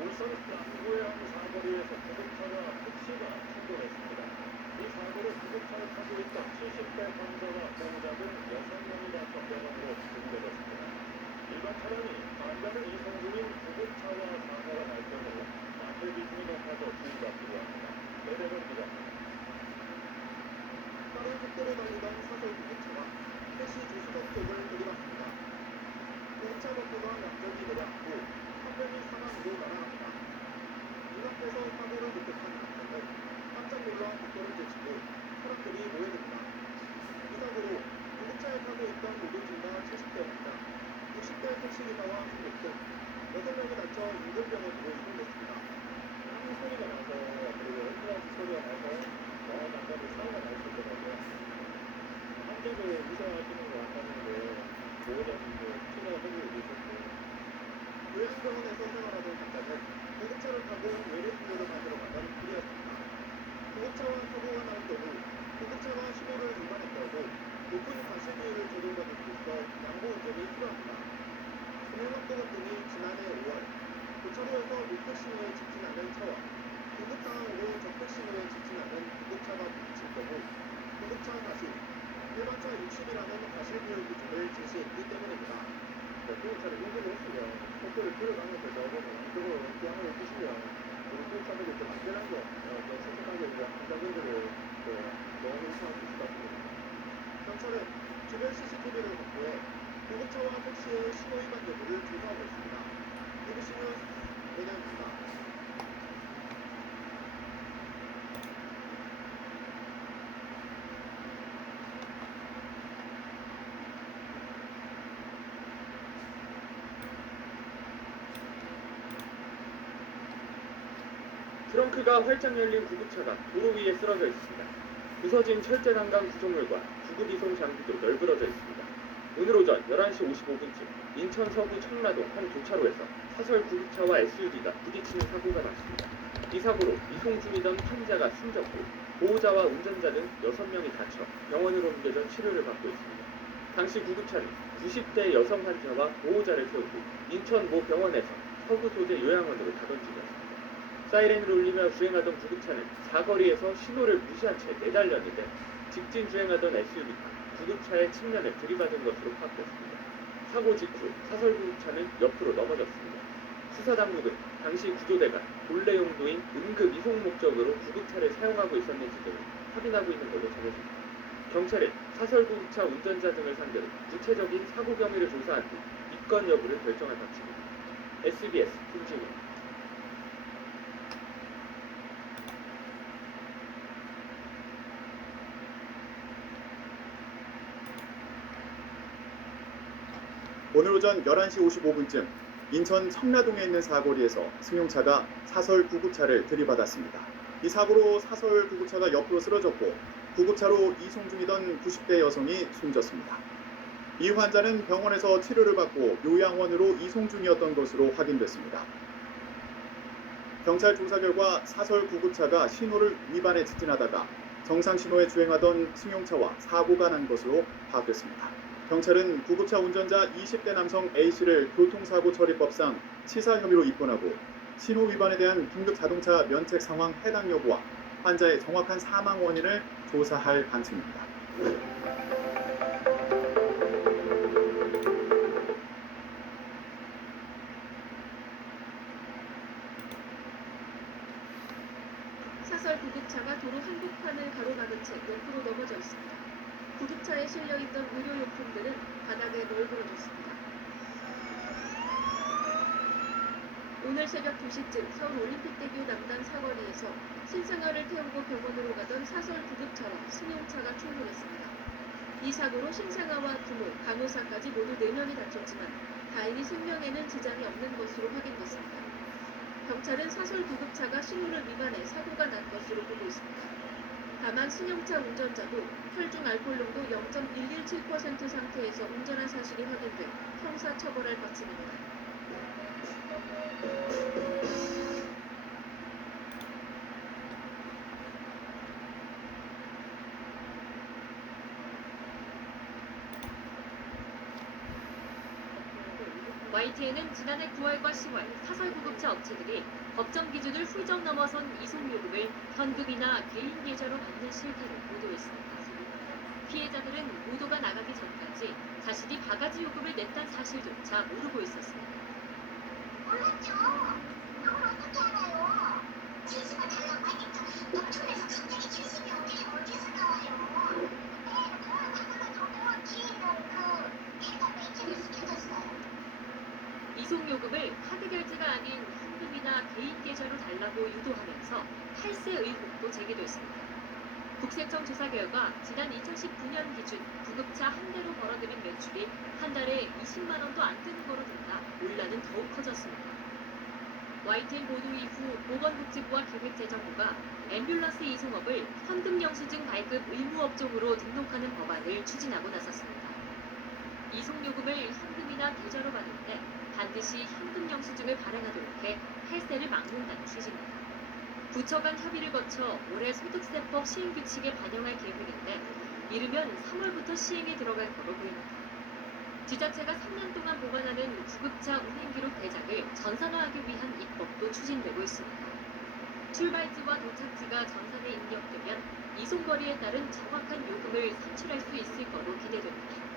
울산 남구의 한 사거리에서 구급차와 택시가 충돌했습니다. 이 사고로 구급차를 타고 있던 70대 환자와 보호자 등 6명이 다쳐 병원으로 진료됐습니다. 일반 차량이 환자를 이송 중인 구급차와 사고가 날 경우 안전 기준이 높아져 주의가 필요합니다. 내려는 기자입니다. 빠른 속도로 달리던 사설 구급차가 택시 조수석 쪽을 들이받습니다. 구급차 버스가 완전히 내려앉고 한 명이 사망으로 날아갑니다. 눈앞에서 사고를 목격한 남성은 깜짝 놀라 국도를 제치고 사람들이 모여듭니다. 이 사고로 구급차에 타고 있던 노동진과 70대 환자, 60대 택시기사와 승객 등 6명이 다쳐 인근병원으로 이송됐습니다. 한 소리가 나서 그리고 앰뷸런스 소리가 나서 남자들 싸우가 날 수 있더라고요. 환자들 이송하시는 거 같았는데 보호자분들 친절하게 해주셨고 요양병원에서 생활하던 환자는 구급차를 타고 외래 진료를 받으러 가던 길이었습니다. 구급차와 사고가 날 경우 구급차가 신호를 위반했다고 높은 과실비율을 적용받을 수 있어 양보 운전이 필요합니다. 운행학도법등이 지난해 5월 교차로에서 녹색신호에 직진하는 차와 긴급 상황으로 적색신호에 직진하는 구급차가 부딪힐 경우 구급차 40, 일반차 60이라는 과실비율 기준을 제시했기 때문입니다. 구급차를 인근에 했으면 속도를 줄여가면서 저거는 이쪽으로 양을 주시면 우리 구급차들이 좀 안전하게 좀 신속하게 이제 환자분들을 병원에 이송할 수 있을 것 같습니다. 경찰은 주변 CCTV를 확보해 구급차와 택시의 신호 위반 여부를 조사하고 있습니다. BBC 뉴스 배경입니다. 트렁크가 활짝 열린 구급차가 도로 위에 쓰러져 있습니다. 부서진 철제 난간 구조물과 구급 이송 장비도 널브러져 있습니다. 오늘 오전 11시 55분쯤 인천 서구 청라동 한 교차로에서 사설 구급차와 SUV가 부딪히는 사고가 났습니다. 이 사고로 이송 중이던 환자가 숨졌고 보호자와 운전자 등 6명이 다쳐 병원으로 옮겨져 치료를 받고 있습니다. 당시 구급차는 90대 여성 환자와 보호자를 태우고 인천 모 병원에서 서구 소재 요양원으로 가던 중이었습니다. 사이렌을 울리며 주행하던 구급차는 사거리에서 신호를 무시한 채 내달렸는데 직진 주행하던 SUV가 구급차의 측면에 들이받은 것으로 파악됐습니다. 사고 직후 사설 구급차는 옆으로 넘어졌습니다. 수사당국은 당시 구조대가 본래 용도인 응급 이송 목적으로 구급차를 사용하고 있었는지 등을 확인하고 있는 걸로 전해집니다. 경찰은 사설 구급차 운전자 등을 상대로 구체적인 사고 경위를 조사한 뒤 입건 여부를 결정할 방침입니다. SBS 김진우. 오늘 오전 11시 55분쯤 인천 청라동에 있는 사거리에서 승용차가 사설 구급차를 들이받았습니다. 이 사고로 사설 구급차가 옆으로 쓰러졌고 구급차로 이송 중이던 90대 여성이 숨졌습니다. 이 환자는 병원에서 치료를 받고 요양원으로 이송 중이었던 것으로 확인됐습니다. 경찰 조사 결과 사설 구급차가 신호를 위반해 직진하다가 정상 신호에 주행하던 승용차와 사고가 난 것으로 파악됐습니다. 경찰은 구급차 운전자 20대 남성 A씨를 교통사고 처리법상 치사 혐의로 입건하고 신호 위반에 대한 긴급 자동차 면책 상황 해당 여부와 환자의 정확한 사망 원인을 조사할 방침입니다. 사설 구급차가 도로 한복판을 가로막은 채 옆으로 넘어져 있습니다. 구급차에 실려있던 의료용품들은 바닥에 널브러졌습니다. 오늘 새벽 2시쯤 서울 올림픽대교 남단 사거리에서 신생아를 태우고 병원으로 가던 사설 구급차와 승용차가 충돌했습니다. 이 사고로 신생아와 부모, 간호사까지 모두 4명이 다쳤지만 다행히 생명에는 지장이 없는 것으로 확인됐습니다. 경찰은 사설 구급차가 신호를 위반해 사고가 난 것으로 보고 있습니다. 다만 승용차 운전자도 혈중 알코올 농도 0.117% 상태에서 운전한 사실이 확인돼 형사 처벌할 방침입니다. YTN은 지난해 9월과 10월 사설 구급차 업체들이 법정 기준을 훌쩍 넘어선 이송 요금을 현금이나 개인 계좌로 받는 실태를 보도했습니다. 피해자들은 보도가 나가기 전까지 자신이 바가지 요금을 냈다는 사실조차 모르고 있었습니다. 몰랐죠. 그걸 어떻게 알아요? 70을 달라고 하니까 농촌에서 갑자기 70이 어디서 나와요? 그거는 정확히 해가 매진을 시켜줬어요. 이송 요금을 카드 결제가 아닌 현금이나 개인 계좌로 달라고 유도하면서 탈세 의혹도 제기됐습니다. 국세청 조사 결과 지난 2019년 기준 구급차 한 대로 벌어들인 매출이 한 달에 20만 원도 안 되는 거로 된다 논란은 더욱 커졌습니다. YTN 보도 이후 보건복지부와 기획재정부가 앰뷸런스 이송업을 현금 영수증 발급 의무 업종으로 등록하는 법안을 추진하고 나섰습니다. 이송 요금을 현금이나 계좌로 받을 때 반드시 현금 영수증을 발행하도록 해 탈세를 막는다는 취지입니다. 부처 간 협의를 거쳐 올해 소득세법 시행규칙에 반영할 계획인데 이르면 3월부터 시행에 들어갈 거로 보입니다. 지자체가 3년 동안 보관하는 구급차 운행기록 대작을 전산화하기 위한 입법도 추진되고 있습니다. 출발지와 도착지가 전산에 입력되면 이송거리에 따른 정확한 요금을 산출할 수 있을 거로 기대됩니다.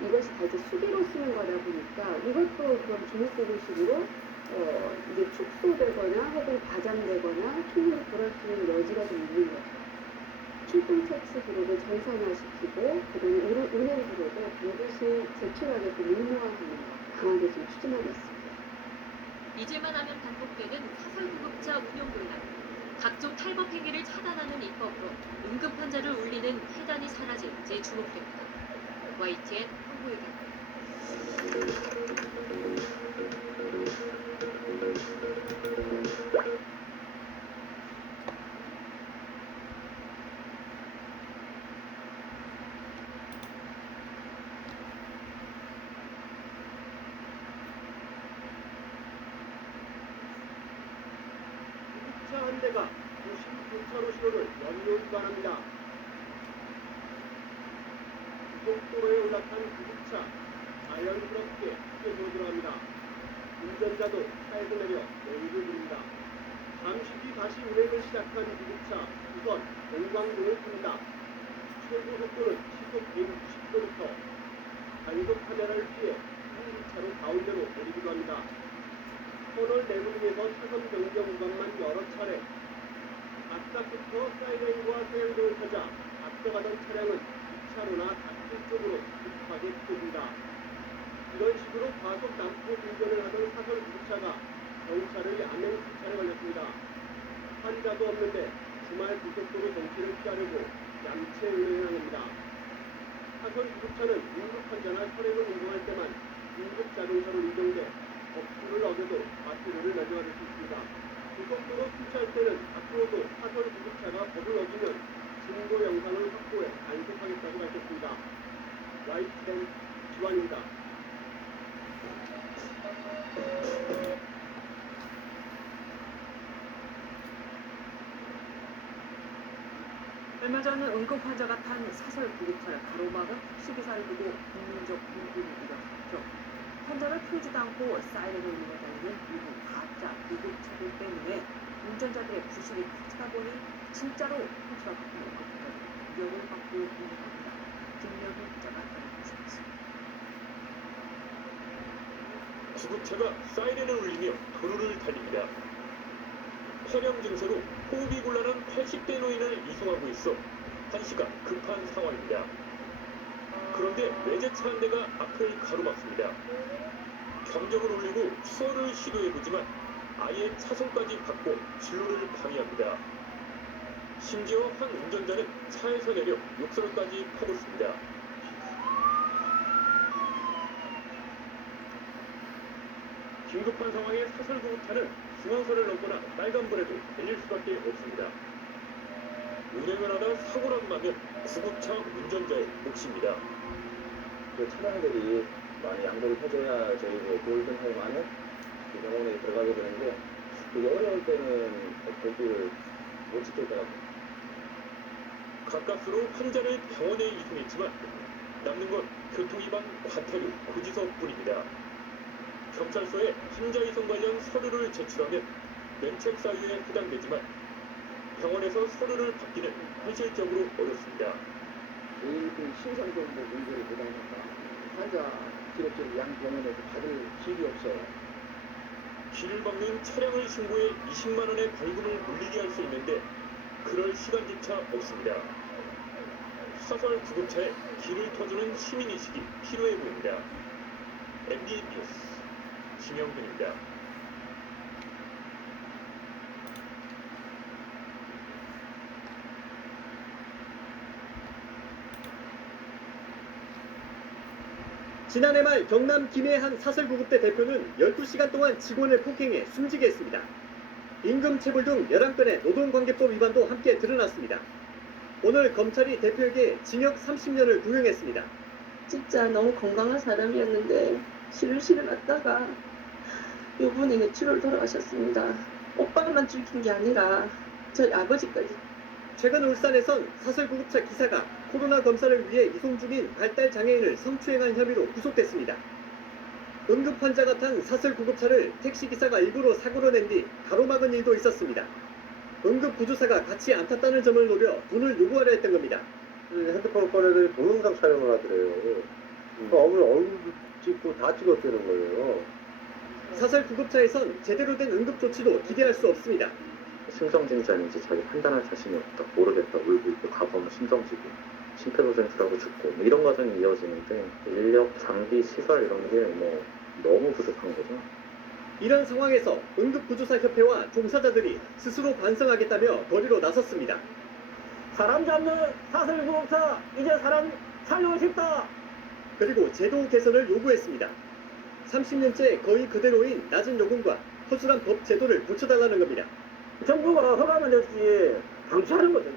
이것이 다 이제 수비로 쓰는 거다 보니까 이것도 그런 조목보고식으로 이제 축소되거나 혹은 과장되거나 충분히 그럴 수 있는 여지가 좀 있는 거죠. 출동 처치 기록을 전산화시키고 그다음에 운행 기록을 반드시 제출하게끔 의무화하는 거 강하게 좀 추진하고 있습니다. 잊을만 하면 반복되는 사설 구급차 운용 논란, 각종 탈법 행위를 차단하는 입법으로 응급 환자를 울리는 폐단이 사라질지 주목됩니다. YTN 홍보입니다. 구급차 한 대가 도심 교차로 신호를 연료 위반합니다. 고속도로에 올라탄 구급차 자연스럽게 뛰어들어 들어갑니다. 운전자도 차에서 내려 내리를 부립니다. 잠시 뒤 다시 운행을 시작한 구급차 우선 동광로를 탑니다. 최고 속도는 시속 190km. 단속 카메라를 피해 구급차로 가운데로 내리기도 합니다. 터널 내부에서 차선 변경 구간만 여러 차례. 앞짝부터 사이렌과 세연등을 켜자 앞서가던 차량은 2차로나 닫힐 쪽으로 급하게 뛰어듭니다. 이런 식으로 과속 난폭 운전을 하던 사설 구급차가 경찰을 야맹 수차례 걸렸습니다. 환자도 없는데 주말 고속도로 정체를 피하려고 얌체 운행을 합니다. 사설 구급차는 응급 환자나 혈액을 운동할 때만 긴급 자동차로 이동돼 법규를 어겨도 과태료를 매겨받을 수 있습니다. 고속도로 주차할 때는 앞으로도 사설 구급차가 법을 어기면 증거 영상을 확보해 단속하겠다고 밝혔습니다. YTN 지환입니다. 얼마 전 응급 환자가 탄 사설 구급차를 가로막은 택시기사를 두고 국민적 분분이 일었죠. 환자를 풀지도 않고 사이렌을 울리며 달리는 일부 가짜 구급차들 때문에 운전자들의 부실이 커지다 보니 진짜로 택시가 바쁜 응급환자들이 위협을 받고 있는 겁니다. 김명훈 기자가 전해주셨습니다. 구급차가 사이렌을 울리며 도로를 달립니다. 촬영 증세로 호흡이 곤란한 80대 노인을 이송하고 있어 한시가 급한 상황입니다. 그런데 외제차 한 대가 앞을 가로막습니다. 경적을 울리고 추월을 시도해보지만 아예 차선까지 바꿔 진로를 방해합니다. 심지어 한 운전자는 차에서 내려 욕설까지 퍼붓습니다. 긴급한 상황에 사설구급차는 중앙선을 넘거나 빨간불에도 달릴 수밖에 없습니다. 운행을 하다 사고라도 나면 구급차 운전자의 몫입니다. 그 차량들이 많이 양보를 해줘야 저희 골든 타임 안에 그 병원에 들어가게 되는데 그 어려울 때는 거기를 못 지켰더라고요. 가깝수로 환자를 병원에 이송했지만 남는 건 교통위반 과태료 고지서뿐입니다. 경찰서에 환자 이송 관련 서류를 제출하면 면책 사유에 해당되지만 병원에서 서류를 받기는 현실적으로 어렵습니다. 제일 그 신상적인 문제를 보다보니까 환자 기록지를 양 병원에서 받을 길이 없어요. 길을 막는 차량을 신고해 20만 원의 벌금을 물리게 할 수 있는데 그럴 시간조차 없습니다. 사설 구급차에 길을 터주는 시민의식이 필요해 보입니다. MBN 뉴스 김영근입니다. 지난해 말 경남 김해 한 사설구급대 대표는 12시간 동안 직원을 폭행해 숨지게 했습니다. 임금체불 등 11건의 노동관계법 위반도 함께 드러났습니다. 오늘 검찰이 대표에게 징역 30년을 구형했습니다. 진짜 너무 건강한 사람이었는데 실을 갔다가 요번에 뇌출혈로 돌아가셨습니다. 오빠만 죽인 게 아니라 저희 아버지까지. 최근 울산에선 사설구급차 기사가 코로나 검사를 위해 이송 중인 발달장애인을 성추행한 혐의로 구속됐습니다. 응급환자가 탄 사설구급차를 택시기사가 일부러 사고로 낸 뒤 가로막은 일도 있었습니다. 응급구조사가 같이 안 탔다는 점을 노려 돈을 요구하려 했던 겁니다. 핸드폰을 꺼내더니 동영상 촬영을 하더래요. 어머니 얼굴도 찍고 다 찍었다는 거예요. 사설구급차에선 제대로 된 응급조치도 기대할 수 없습니다. 심정진자인지 자기 판단할 자신이 없다, 모르겠다, 울고 있고 가보면 심정지고 심폐소생술하고 죽고 뭐 이런 과정이 이어지는데 인력, 장비, 시설 이런 게 뭐 너무 부족한 거죠. 이런 상황에서 응급구조사협회와 종사자들이 스스로 반성하겠다며 거리로 나섰습니다. 사람 잡는 사설구급차 이제 사람 살리고 싶다. 그리고 제도 개선을 요구했습니다. 30년째 거의 그대로인 낮은 요금과 허술한 법 제도를 고쳐달라는 겁니다. 정부가 허가만 줬지 방치하는 거죠.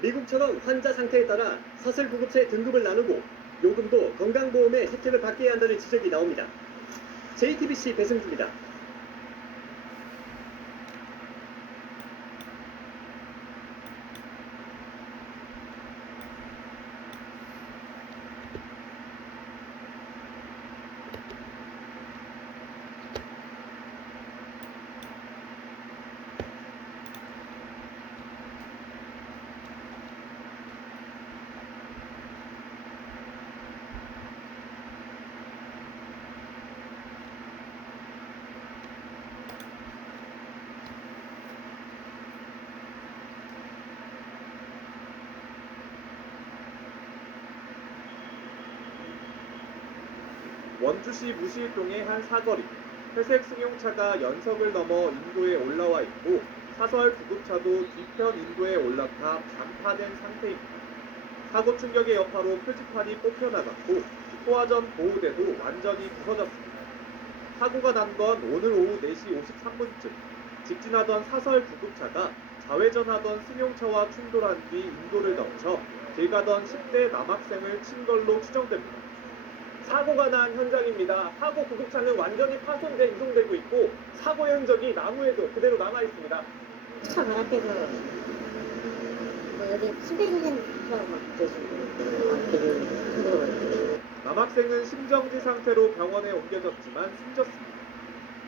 미국처럼 환자 상태에 따라 사설구급차의 등급을 나누고 요금도 건강보험의 혜택을 받게 해야 한다는 지적이 나옵니다. JTBC 배승주입니다. 원주시 무실동의 한 사거리, 회색 승용차가 연석을 넘어 인도에 올라와 있고 사설 구급차도 뒤편 인도에 올라타 잔파된 상태입니다. 사고 충격의 여파로 표지판이 뽑혀나갔고 소화전 보호대도 완전히 부서졌습니다. 사고가 난 건 오늘 오후 4시 53분쯤 직진하던 사설 구급차가 좌회전하던 승용차와 충돌한 뒤 인도를 넘쳐 길 가던 10대 남학생을 친 걸로 추정됩니다. 사고가 난 현장입니다. 사고 구급차는 완전히 파손돼 이송되고 있고 사고의 흔적이 나무에도 그대로 남아 있습니다. 차 문 앞에서 뭐 여기 침대 흘린 거라고 막 느껴지고 남학생은 심정지 상태로 병원에 옮겨졌지만 숨졌습니다.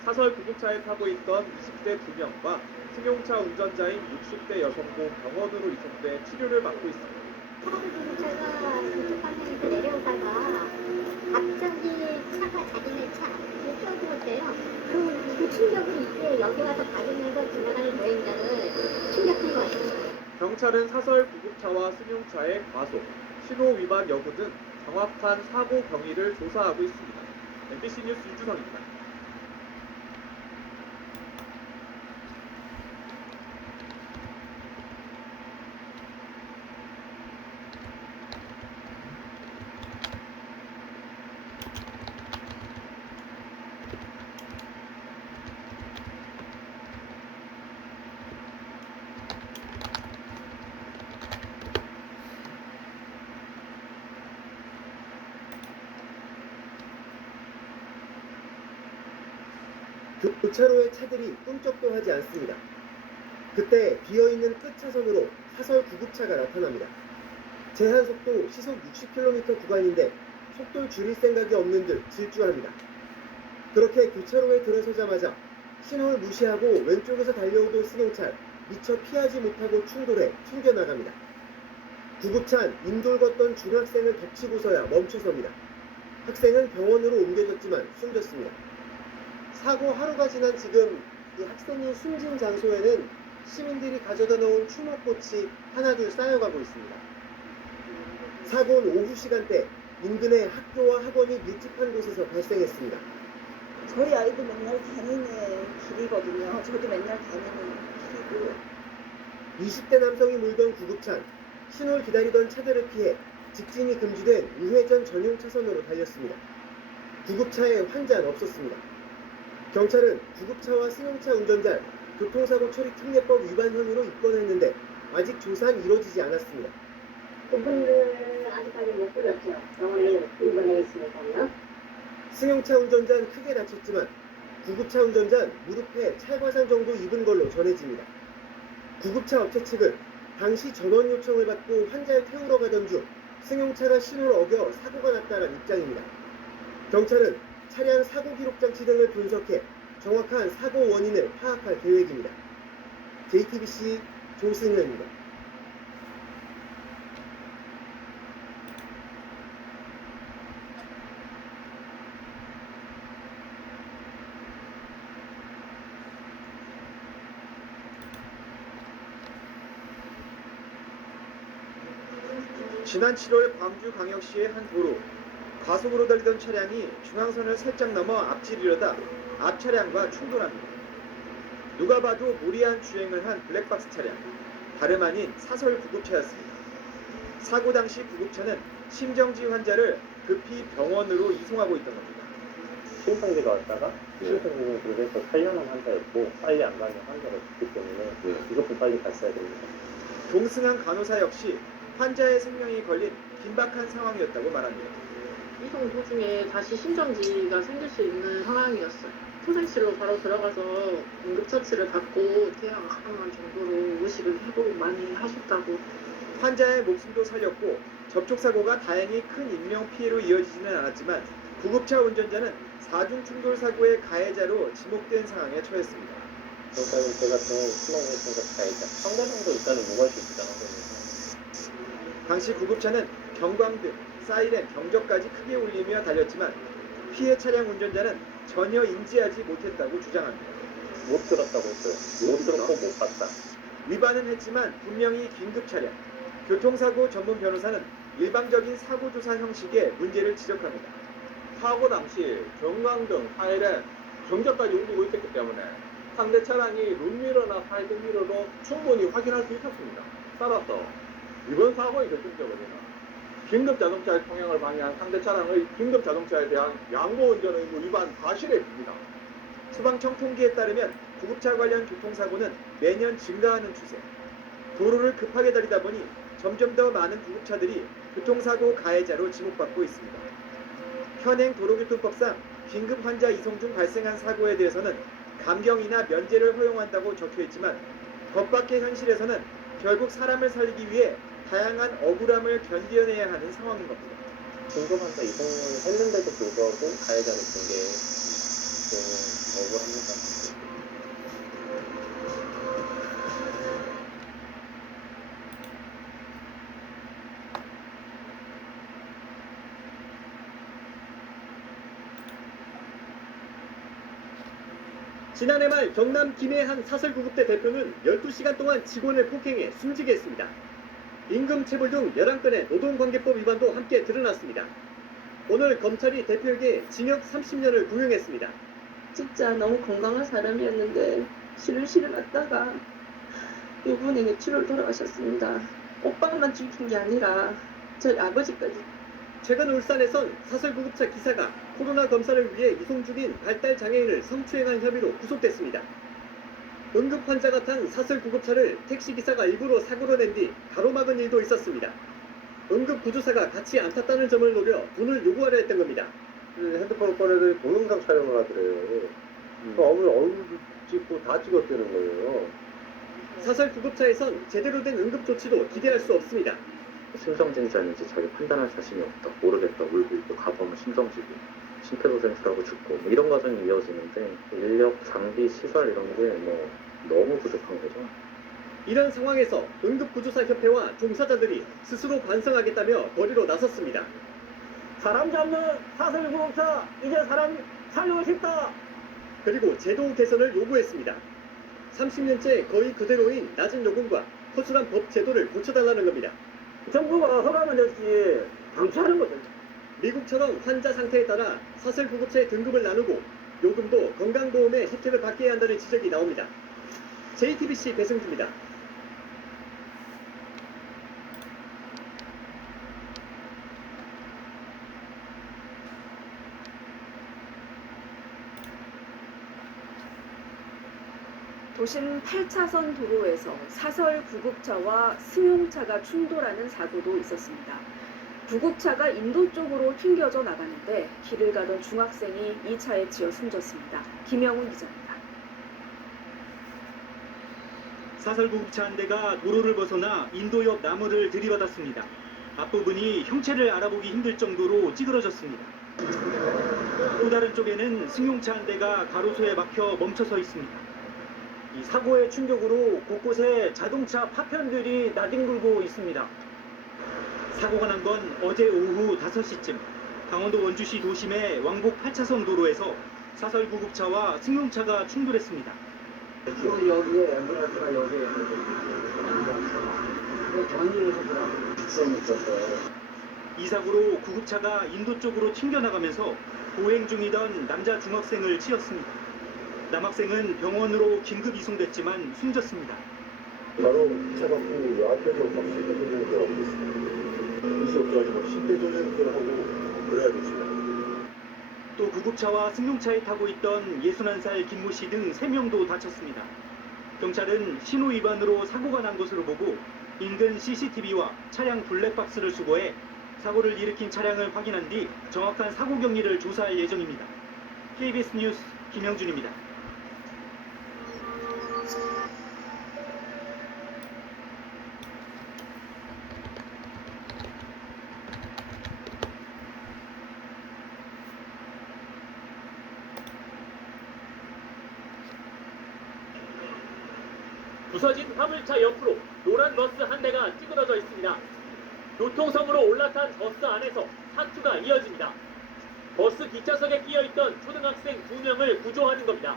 사설 구급차에 타고 있던 20대 2명과 승용차 운전자인 60대 여성도 병원으로 이송돼 치료를 받고 있습니다. 구급차가 그쪽 방향에서 내려오다가 갑자기 차가 자기네 차 앞에 끼어들었대요. 그 충격을 이게 여기 와서 받으면서 지나가는 여행자를 충격한 거예요. 경찰은 사설 구급차와 승용차의 과속, 신호 위반 여부 등 정확한 사고 경위를 조사하고 있습니다. MBC 뉴스 유주성입니다. 교차로에 차들이 꿈쩍도 하지 않습니다. 그때 비어있는 끝차선으로 사설 구급차가 나타납니다. 제한속도 시속 60km 구간인데 속도를 줄일 생각이 없는 듯 질주합니다. 그렇게 교차로에 들어서자마자 신호를 무시하고 왼쪽에서 달려오던 승용차 미처 피하지 못하고 충돌해 튕겨나갑니다. 구급차는 인도를 걷던 중학생을 덮치고서야 멈춰섭니다. 학생은 병원으로 옮겨졌지만 숨졌습니다. 사고 하루가 지난 지금 이 학생이 숨진 장소에는 시민들이 가져다 놓은 추모꽃이 하나둘 쌓여가고 있습니다. 사고는 오후 시간대 인근의 학교와 학원이 밀집한 곳에서 발생했습니다. 저희 아이도 맨날 다니는 길이거든요. 저도 맨날 다니는 길이고. 20대 남성이 몰던 구급차는 신호를 기다리던 차들을 피해 직진이 금지된 우회전 전용 차선으로 달렸습니다. 구급차에 환자는 없었습니다. 경찰은 구급차와 승용차 운전자를 교통사고 처리 특례법 위반 혐의로 입건했는데 아직 조사는 이루어지지 않았습니다. 그분들 아직까지 못 불렀죠. 병원에 입원해 있으니까요. 승용차 운전자는 크게 다쳤지만 구급차 운전자는 무릎에 찰과상 정도 입은 걸로 전해집니다. 구급차 업체 측은 당시 전원 요청을 받고 환자를 태우러 가던 중 승용차가 신호를 어겨 사고가 났다는 입장입니다. 경찰은 차량 사고 기록 장치 등을 분석해 정확한 사고 원인을 파악할 계획입니다. JTBC 조승현입니다. 지난 7월 광주광역시의 한 도로, 과속으로 달리던 차량이 중앙선을 살짝 넘어 앞지르려다 앞 차량과 충돌합니다. 누가 봐도 무리한 주행을 한 블랙박스 차량, 다름 아닌 사설 구급차였습니다. 사고 당시 구급차는 심정지 환자를 급히 병원으로 이송하고 있던 겁니다. 심상지가 왔다가 심상지는 그래서 살려는 환자였고 빨리 안 가는 환자가 있기 때문에 무조건 빨리 갔어야 됩니다. 동승한 간호사 역시 환자의 생명이 걸린 긴박한 상황이었다고 말합니다. 이송 도중에 다시 심정지가 생길 수 있는 상황이었어요. 소생실로 바로 들어가서 응급처치를 받고 대화가 가능한 정도로 의식을 회복 많이 하셨다고. 환자의 목숨도 살렸고 접촉사고가 다행히 큰 인명피해로 이어지지는 않았지만 구급차 운전자는 4중 충돌 사고의 가해자로 지목된 상황에 처했습니다. 그러니까 제가 병원에 신원했으니까 가해자. 상대방도 일단은 무관심이잖아요. 당시 구급차는 경광등, 사이렌, 경적까지 크게 울리며 달렸지만 피해 차량 운전자는 전혀 인지하지 못했다고 주장합니다. 못 들었다고 했어요. 못 들었고 못 봤다. 위반은 했지만 분명히 긴급 차량. 교통사고 전문 변호사는 일방적인 사고조사 형식에 문제를 지적합니다. 사고 당시 경광등, 사이렌, 경적까지 울리고 있었기 때문에 상대 차량이 룸미러나 사이드미러로 충분히 확인할 수 있었습니다. 따라서 이번 사고의 결정적으로는 긴급자동차의 통행을 방해한 상대 차량의 긴급자동차에 대한 양보 운전 의무 위반 과실에 빕니다. 소방청 통계에 따르면 구급차 관련 교통사고는 매년 증가하는 추세. 도로를 급하게 달리다 보니 점점 더 많은 구급차들이 교통사고 가해자로 지목받고 있습니다. 현행 도로교통법상 긴급 환자 이송 중 발생한 사고에 대해서는 감경이나 면제를 허용한다고 적혀있지만 법 밖의 현실에서는 결국 사람을 살리기 위해 다양한 억울함을 견뎌내야 하는 상황인 겁니다. 긴급환자 이송을 했는데도 불구하고 가해자를 본 게 좀 억울합니다. 지난해 말 경남 김해 한 사설구급대 대표는 12시간 동안 직원을 폭행해 숨지게 했습니다. 임금체불 등 11건의 노동관계법 위반도 함께 드러났습니다. 오늘 검찰이 대표에게 징역 30년을 구형했습니다. 진짜 너무 건강한 사람이었는데 시름시름 왔다가 이분이 뇌출혈로 돌아가셨습니다. 오빠만 죽인 게 아니라 저희 아버지까지. 최근 울산에선 사설구급차 기사가 코로나 검사를 위해 이송 중인 발달 장애인을 성추행한 혐의로 구속됐습니다. 응급 환자가 탄 사설구급차를 택시기사가 일부러 사고로 낸 뒤 가로막은 일도 있었습니다. 응급구조사가 같이 안 탔다는 점을 노려 돈을 요구하려 했던 겁니다. 핸드폰을 꺼내더니 동영상 촬영을 하더래요. 어머니 얼굴도 찍고 다 찍었다는 거예요. 사설구급차에선 제대로 된 응급조치도 기대할 수 없습니다. 심정진자인지 자기 판단할 자신이 없다, 모르겠다, 울고 있고 가보면 심정지고 심폐소생술하고 죽고 뭐 이런 과정이 이어지는데 인력, 장비, 시설 이런 게 뭐 너무 부족한 거죠. 이런 상황에서 응급구조사협회와 종사자들이 스스로 반성하겠다며 거리로 나섰습니다. 사람 잡는 사설구급차 이제 사람 살리고 싶다. 그리고 제도 개선을 요구했습니다. 30년째 거의 그대로인 낮은 요금과 허술한 법 제도를 고쳐달라는 겁니다. 정부가 허가만 줬지 방치하는 거죠. 미국처럼 환자 상태에 따라 사설구급차의 등급을 나누고 요금도 건강보험의 혜택을 받게 한다는 지적이 나옵니다. JTBC 배승주입니다. 도심 8차선 도로에서 사설 구급차와 승용차가 충돌하는 사고도 있었습니다. 구급차가 인도 쪽으로 튕겨져 나가는데 길을 가던 중학생이 이 차에 치여 숨졌습니다. 김영훈 기자입니다. 사설구급차 한 대가 도로를 벗어나 인도 옆 나무를 들이받았습니다. 앞부분이 형체를 알아보기 힘들 정도로 찌그러졌습니다. 또 다른 쪽에는 승용차 한 대가 가로수에 막혀 멈춰서 있습니다. 이 사고의 충격으로 곳곳에 자동차 파편들이 나뒹굴고 있습니다. 사고가 난 건 어제 오후 5시쯤 강원도 원주시 도심의 왕복 8차선 도로에서 사설구급차와 승용차가 충돌했습니다. 여기에 앰뷸런스가 여기에 이 사고로 구급차가 인도 쪽으로 튕겨나가면서 보행 중이던 남자 중학생을 치었습니다. 남학생은 병원으로 긴급 이송됐지만 숨졌습니다. 바로 차 갖고 앞에서 막 심폐소생술 하고 있어요. 있어가지고 막 심폐소생술 하고 그래야겠어요. 또 구급차와 승용차에 타고 있던 61살 김모 씨 등 3명도 다쳤습니다. 경찰은 신호 위반으로 사고가 난 것으로 보고 인근 CCTV와 차량 블랙박스를 수거해 사고를 일으킨 차량을 확인한 뒤 정확한 사고 경위를 조사할 예정입니다. KBS 뉴스 김영준입니다. 부서진 화물차 옆으로 노란 버스 한 대가 찌그러져 있습니다. 교통섬으로 올라탄 버스 안에서 사투가 이어집니다. 버스 뒷좌석에 끼어있던 초등학생 2명을 구조하는 겁니다.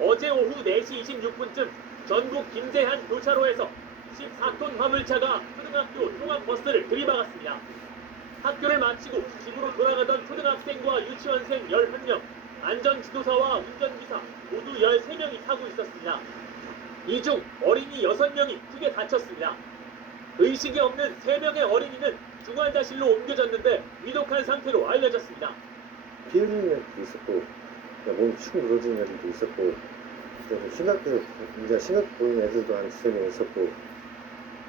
어제 오후 4시 26분쯤 전북 김제한 교차로에서 14톤 화물차가 초등학교 통학버스를 들이박았습니다. 학교를 마치고 집으로 돌아가던 초등학생과 유치원생 11명, 안전지도사와 운전기사 모두 13명이 타고 있었습니다. 이 중 어린이 6명이 크게 다쳤습니다. 의식이 없는 3명의 어린이는 중환자실로 옮겨졌는데 위독한 상태로 알려졌습니다. 피 흘리는 애도 있었고 몸이 축 늘어지는 애들도 있었고 이제 심각 보이는 애들도 한 2명 있었고.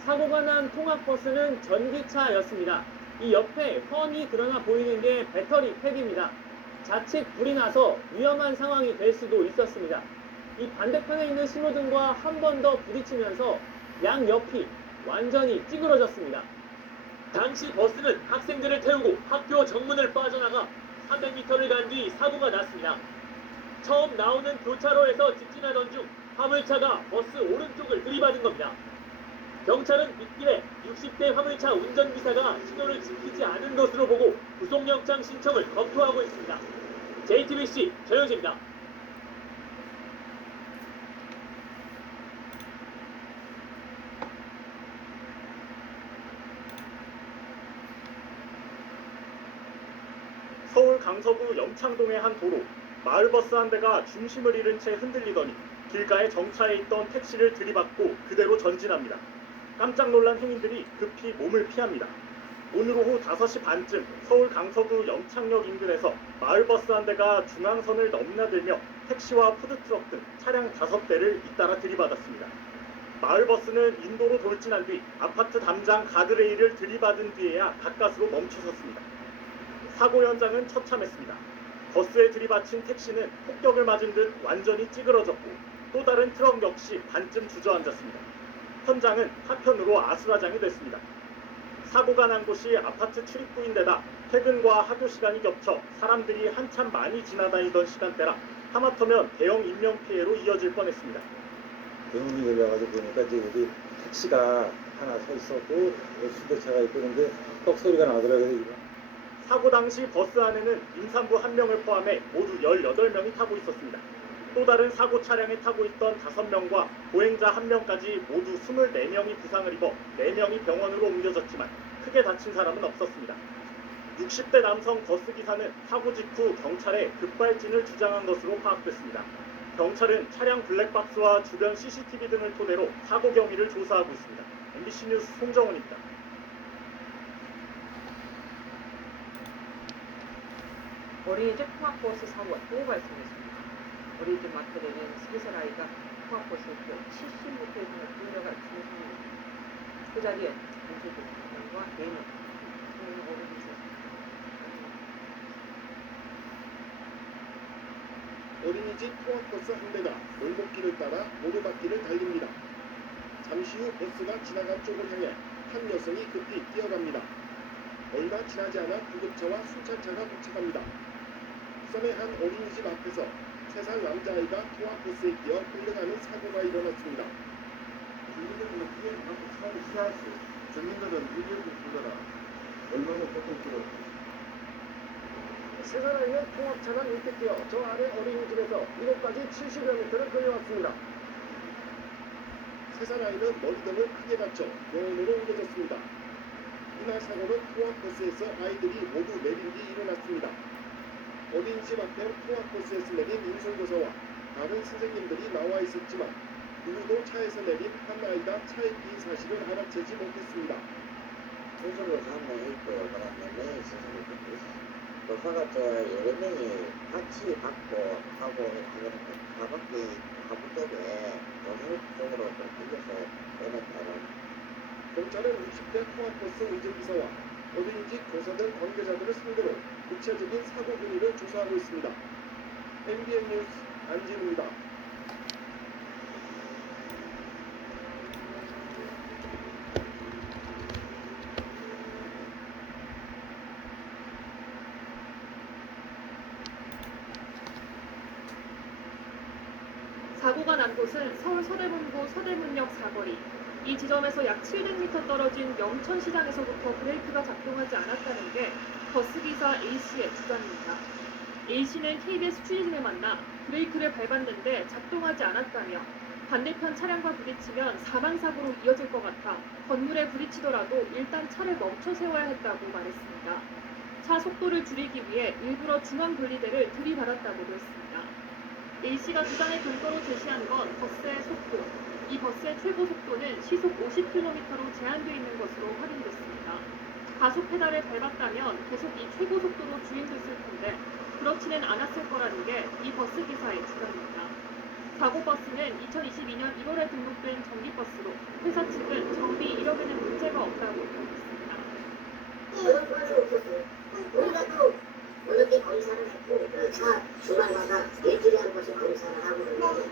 사고가 난 통학버스는 전기차였습니다. 이 옆에 훤히 드러나 보이는 게 배터리 팩입니다. 자칫 불이 나서 위험한 상황이 될 수도 있었습니다. 이 반대편에 있는 신호등과 한 번 더 부딪히면서 양옆이 완전히 찌그러졌습니다. 당시 버스는 학생들을 태우고 학교 정문을 빠져나가 300m를 간 뒤 사고가 났습니다. 처음 나오는 교차로에서 직진하던 중 화물차가 버스 오른쪽을 들이받은 겁니다. 경찰은 빗길에 60대 화물차 운전기사가 신호를 지키지 않은 것으로 보고 구속영장 신청을 검토하고 있습니다. JTBC 전영재입니다. 서울 강서구 염창동의 한 도로, 마을버스 한 대가 중심을 잃은 채 흔들리더니 길가에 정차해 있던 택시를 들이받고 그대로 전진합니다. 깜짝 놀란 행인들이 급히 몸을 피합니다. 오늘 오후 5시 반쯤 서울 강서구 염창역 인근에서 마을버스 한 대가 중앙선을 넘나들며 택시와 푸드트럭 등 차량 5대를 잇따라 들이받았습니다. 마을버스는 인도로 돌진한 뒤 아파트 담장 가드레일을 들이받은 뒤에야 가까스로 멈춰섰습니다. 사고 현장은 처참했습니다. 버스에 들이받친 택시는 폭격을 맞은 듯 완전히 찌그러졌고 또 다른 트럭 역시 반쯤 주저앉았습니다. 현장은 한편으로 아수라장이 됐습니다. 사고가 난 곳이 아파트 출입구인데다 퇴근과 학교 시간이 겹쳐 사람들이 한참 많이 지나다니던 시간대라 하마터면 대형 인명피해로 이어질 뻔했습니다. 대문이 열려가지고 보니까 이제 여기 택시가 하나 서 있었고 수대차가 있고 그런데 떡 소리가 나더라고요. 사고 당시 버스 안에는 임산부 1명을 포함해 모두 18명이 타고 있었습니다. 또 다른 사고 차량에 타고 있던 5명과 보행자 1명까지 모두 24명이 부상을 입어 4명이 병원으로 옮겨졌지만 크게 다친 사람은 없었습니다. 60대 남성 버스기사는 사고 직후 경찰에 급발진을 주장한 것으로 파악됐습니다. 경찰은 차량 블랙박스와 주변 CCTV 등을 토대로 사고 경위를 조사하고 있습니다. MBC 뉴스 송정훈입니다. 어린이집 통학버스 사고가 또 발생했습니다. 어린이집 마트에는 3살 아이가 통학버스에 끼어 70m 이상의 끌려갈 중상입니다. 그 자리에 무소속 학생과 4명, 어른이 있었습니다. 어린이집 통학버스 한 대가 골목길을 따라 오르막길을 달립니다. 잠시 후 버스가 지나간 쪽을 향해 한 여성이 급히 뛰어갑니다. 얼마 지나지 않아 구급차와 순찰차가 도착합니다. 부산의 한 어린이집 앞에서 3살 남자아이가 통학버스에 끼어 끌려가는 사고가 일어났습니다. 국민들은 피해를 받고 차를 시야했어. 주민들은 위기를 불러라. 얼마나 고통스러워. 3살 아이는 통학차가 일찍 뛰어 저 아래 어린이집에서 이곳까지 70여 미터를 끌려왔습니다. 3살 아이는 머리 등을 크게 다쳐 병원으로 옮겨졌습니다. 이날 사고는 통학버스에서 아이들이 모두 내린 뒤 일어났습니다. 어린이집 앞에 통학버스에서 내린 인솔교사와 다른 선생님들이 나와 있었지만 누구도 차에서 내린 한 아이가 차에 끼인 사실을 알아채지 못했습니다. 인솔교사 한 명 있고 그다음에 명의 선생님이 있고 있었어요. 교사가 저 여러 명이 같이 받고 하고 가볍게 가부 쪽에 교사 쪽으로 좀 들려서 내렸다고. 경찰은 60대 통학버스 운전기사와 어린이집 교사 등 관계자들을 상대로 구체적인 사고 경위를 조사하고 있습니다. MBN 뉴스 안진우입니다. 사고가 난 곳은 서울 서대문구 서대문역 사거리. 이 지점에서 약 700m 떨어진 영천시장에서부터 브레이크가 작동하지 않았다는 게 버스기사 A씨의 주장입니다. A씨는 KBS 취재진을 만나 브레이크를 밟았는데 작동하지 않았다며 반대편 차량과 부딪히면 사망사고로 이어질 것 같아 건물에 부딪히더라도 일단 차를 멈춰 세워야 했다고 말했습니다. 차 속도를 줄이기 위해 일부러 중앙 분리대를 들이받았다고도 했습니다. A씨가 주장의 근거로 제시한 건 버스의 속도. 이 버스의 최고 속도는 시속 50km로 제한되어 있는 것으로 확인됐습니다. 가속 페달을 밟았다면 계속 이 최고 속도로 주행됐을 텐데 그렇지는 않았을 거라는 게 이 버스 기사의 주장입니다. 사고 버스는 2022년 1월에 등록된 정비버스로 회사 측은 정비 이력에는 문제가 없다고 밝혔습니다. 그런 건 없었어요. 우리가도 어저께 검사를 했고 차 주말마다 일주일에 한 번씩 검사를 하고 그러는데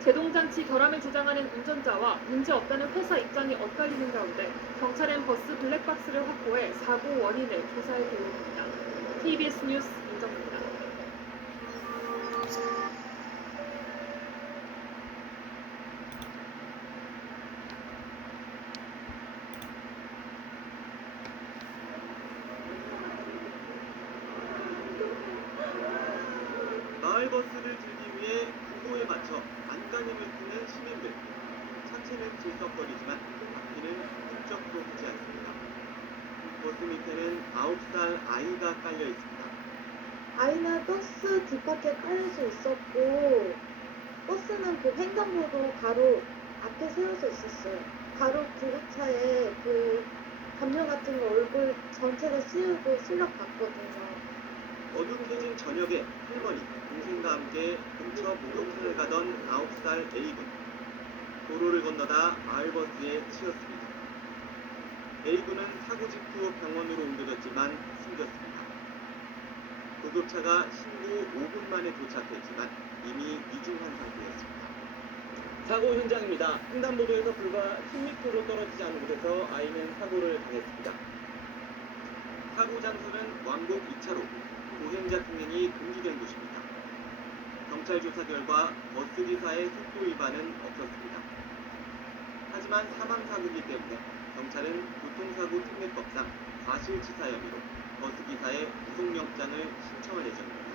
제동장치 결함을 주장하는 운전자와 문제 없다는 회사 입장이 엇갈리는 가운데 경찰은 버스 블랙박스를 확보해 사고 원인을 조사할 계획입니다. KBS 뉴스 임정입니다. 마을버스를 들기 위해 구호에 맞춰 안간힘을 쓰는 시민들. 차체는 질척거리지만 바퀴는 훌쩍도 하지 않습니다. 버스 밑에는 9살 아이가 깔려 있습니다. 아이는 버스 뒷바퀴에 깔릴 수 있었고 버스는 그 횡단보도 바로 앞에 세워져 있었어요. 바로 구급차에 그 담요 같은 거 얼굴 전체를 씌우고 실력 봤거든요. 어둑해진 저녁에 할머니, 동생과 함께 근처 목욕탕을 가던 9살 A군. 도로를 건너다 마을버스에 치였습니다. A군은 사고 직후 병원으로 옮겨졌지만 숨졌습니다. 구급차가 신고 5분 만에 도착했지만 이미 위중한 상태였습니다. 사고 현장입니다. 횡단보도에서 불과 10m로 떨어지지 않은 곳에서 아이는 사고를 당했습니다. 사고 장소는 왕복 2차로 보행자 통행이 금지된 곳입니다. 경찰 조사 결과 버스 기사의 속도 위반은 없었습니다. 하지만 사망 사고이기 때문에 경찰은 교통사고 특례법상 과실치사 혐의로 버스 기사의 구속영장을 신청할 예정입니다.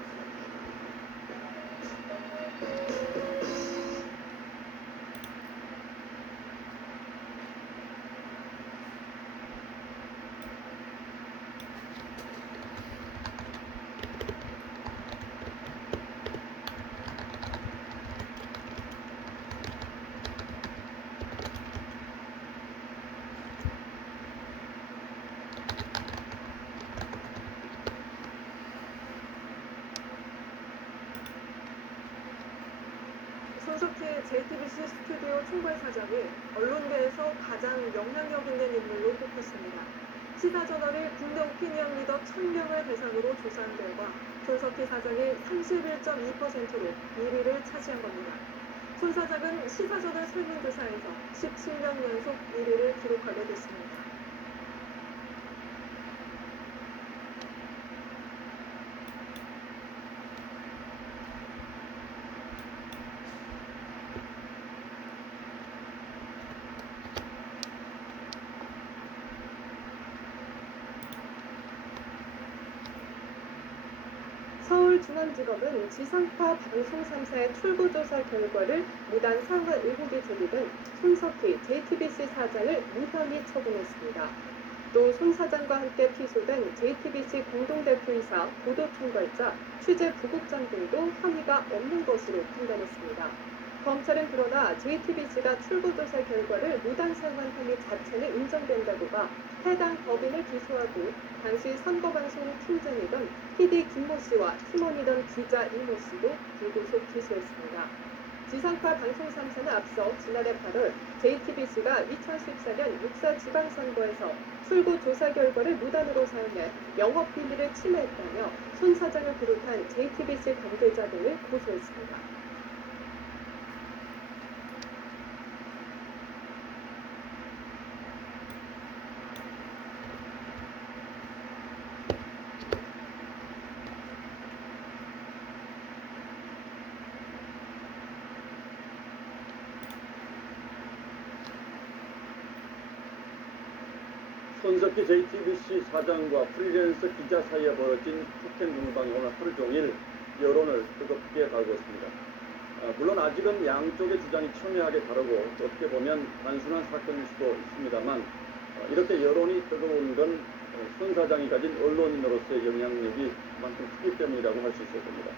손석희 JTBC 스튜디오 총괄 사장이 언론계에서 가장 영향력 있는 인물로 꼽혔습니다. 시사저널이 국내 오피니언 리더 1000명을 대상으로 조사한 결과 손석희 사장이 31.2%로 1위를 차지한 겁니다. 손 사장은 시사저널 설문조사에서 17년 연속 1위를 기록하게 됐습니다. 서울중앙지검은 지상파 방송 3사의 출구조사 결과를 무단 상환 의혹이 제기된 손석희 JTBC 사장을 무혐의 처분했습니다. 또 손 사장과 함께 피소된 JTBC 공동대표이사 보도총괄자 취재 부국장 등도 혐의가 없는 것으로 판단했습니다. 검찰은 그러나 JTBC가 출구조사 결과를 무단 상환 혐의 자체는 인정된다고 봐 해당 법인을 기소하고 당시 선거방송 팀장이던 PD 김모 씨와 팀원이던 기자 이모 씨도 불구속 기소했습니다. 지상파 방송 3사는 앞서 지난해 8월 JTBC가 2014년 6.4 지방선거에서 출구조사 결과를 무단으로 사용해 영업비밀을 침해했다며 손 사장을 비롯한 JTBC 관계자 등을 고소했습니다. 손석희 JTBC 사장과 프리랜서 기자 사이에 벌어진 폭행 공방이 오늘 하루 종일 여론을 뜨겁게 달궜습니다. 물론 아직은 양쪽의 주장이 첨예하게 다르고 어떻게 보면 단순한 사건일 수도 있습니다만 이렇게 여론이 뜨거운 건 손 사장이 가진 언론인으로서의 영향력이 그만큼 크기 때문이라고 할 수 있을 겁니다.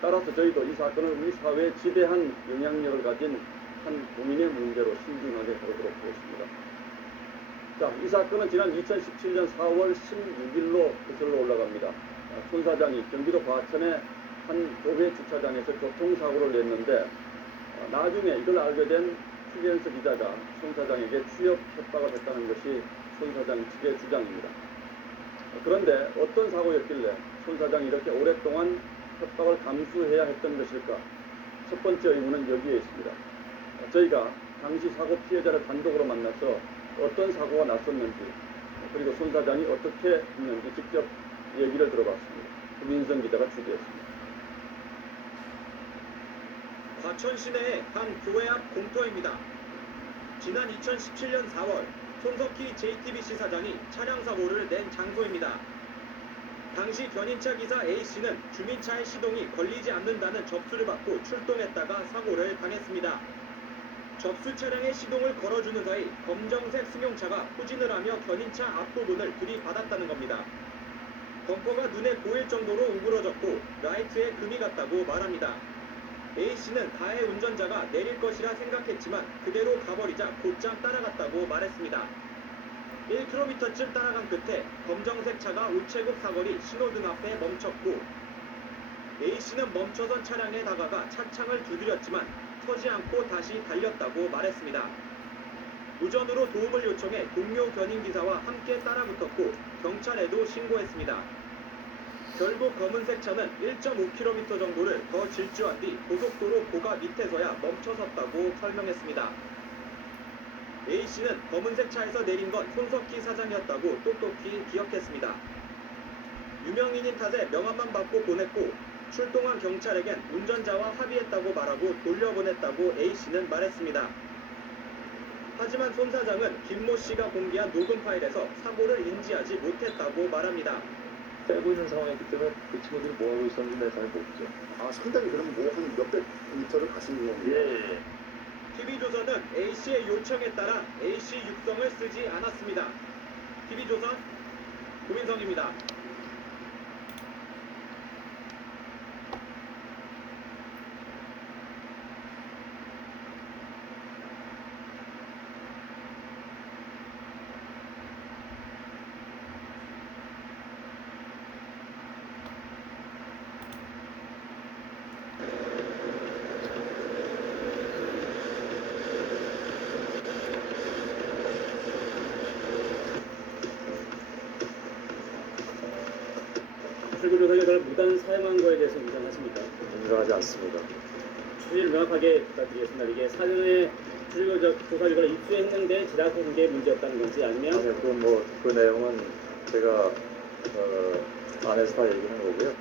따라서 저희도 이 사건을 우리 사회에 지대한 영향력을 가진 한 국민의 문제로 신중하게 다루도록 하겠습니다. 자, 이 사건은 지난 2017년 4월 16일로 거슬러 올라갑니다. 손 사장이 경기도 과천의 한 교회 주차장에서 교통사고를 냈는데 나중에 이걸 알게 된 프리랜서 기자가 손 사장에게 취업 협박을 했다는 것이 손 사장 측의 주장입니다. 그런데 어떤 사고였길래 손 사장이 이렇게 오랫동안 협박을 감수해야 했던 것일까? 첫 번째 의문은 여기에 있습니다. 저희가 당시 사고 피해자를 단독으로 만나서 어떤 사고가 났었는지 그리고 손 사장이 어떻게 했는지 직접 얘기를 들어봤습니다. 민성 기자가 취재했습니다. 과천 시내의 한 교회 앞 공터입니다. 지난 2017년 4월 손석희 JTBC 사장이 차량 사고를 낸 장소입니다. 당시 견인차 기사 A씨는 주민차의 시동이 걸리지 않는다는 접수를 받고 출동했다가 사고를 당했습니다. 접수 차량의 시동을 걸어주는 사이 검정색 승용차가 후진을 하며 견인차 앞부분을 들이받았다는 겁니다. 범퍼가 눈에 보일 정도로 웅그러졌고 라이트에 금이 갔다고 말합니다. A씨는 가해 운전자가 내릴 것이라 생각했지만 그대로 가버리자 곧장 따라갔다고 말했습니다. 1km쯤 따라간 끝에 검정색 차가 우체국 사거리 신호등 앞에 멈췄고 A씨는 멈춰선 차량에 다가가 차창을 두드렸지만 서지 않고 다시 달렸다고 말했습니다. 무전으로 도움을 요청해 동료 견인기사와 함께 따라붙었고 경찰에도 신고했습니다. 결국 검은색 차는 1.5km 정도를 더 질주한 뒤 고속도로 고가 밑에서야 멈춰섰다고 설명했습니다. A씨는 검은색 차에서 내린 건 손석희 사장이었다고 똑똑히 기억했습니다. 유명인인 탓에 명함만 받고 보냈고 출동한 경찰에겐 운전자와 합의했다고 말하고 돌려보냈다고 A씨는 말했습니다. 하지만 손 사장은 김모 씨가 공개한 녹음 파일에서 사고를 인지하지 못했다고 말합니다. 빼고 있는 상황이기 때문에 그 친구들이 뭐하고 있었는지 내가 잘 모르죠. 아, 상당히 그럼 뭐 한 몇백 미터를 가신 겁니다. 예. TV조선은 A씨의 요청에 따라 A씨 육성을 쓰지 않았습니다. TV조선 고민성입니다. 출구 조사 결과를 무단 사용한 거에 대해서 인정하십니까? 인정하지 않습니다. 취지를 명확하게 부탁드리겠습니다. 이게 사전에 출구 조사 결과를 입수했는데 제작한 게 문제였다는 건지 아니면 아니요, 그 내용은 제가 안에서 다 얘기한 거고요.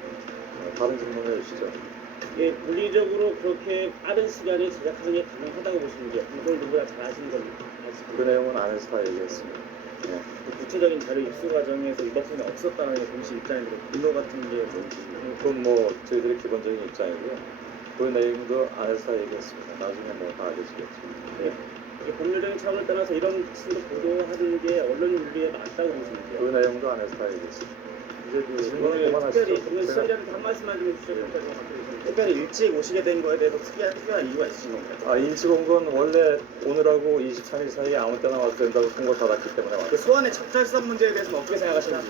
다른 질문을 해주시죠. 이게 물리적으로 그렇게 빠른 시간에 제작하는 게 가능하다고 보시는 게 그걸 누구나 잘 아시는 겁니까? 그 내용은 안에서 다 얘기했습니다. 네. 구체적인 자료 입수 과정에서 위법성이 없었다는 게 공식 입장인데 근거 같은 게 뭔지 그건 저희들의 기본적인 입장이고요. 그 내용도 안에서 다 얘기했습니다. 나중에 다 알려지겠죠. 네. 이게 법률적인 차원을 떠나서 이런 식으로 보도하는 게 언론 윤리에 맞다고 보시는데요? 그 내용도 안에서 다 얘기했습니다. 이제 질문을 특별히 오늘 시청자한테 한 말씀만 좀 해주셔야 될것 같아요. 특별히 일찍 오시게 된 거에 대해서 특별한 이유가 있으신 건가요? 일찍 온 건 원래 오늘하고 23일 사이에 아무 때나 와도 된다고 통보를 받았기 때문에 왔습니다. 소환의 적절성 문제에 대해서는 어떻게 생각하시는지?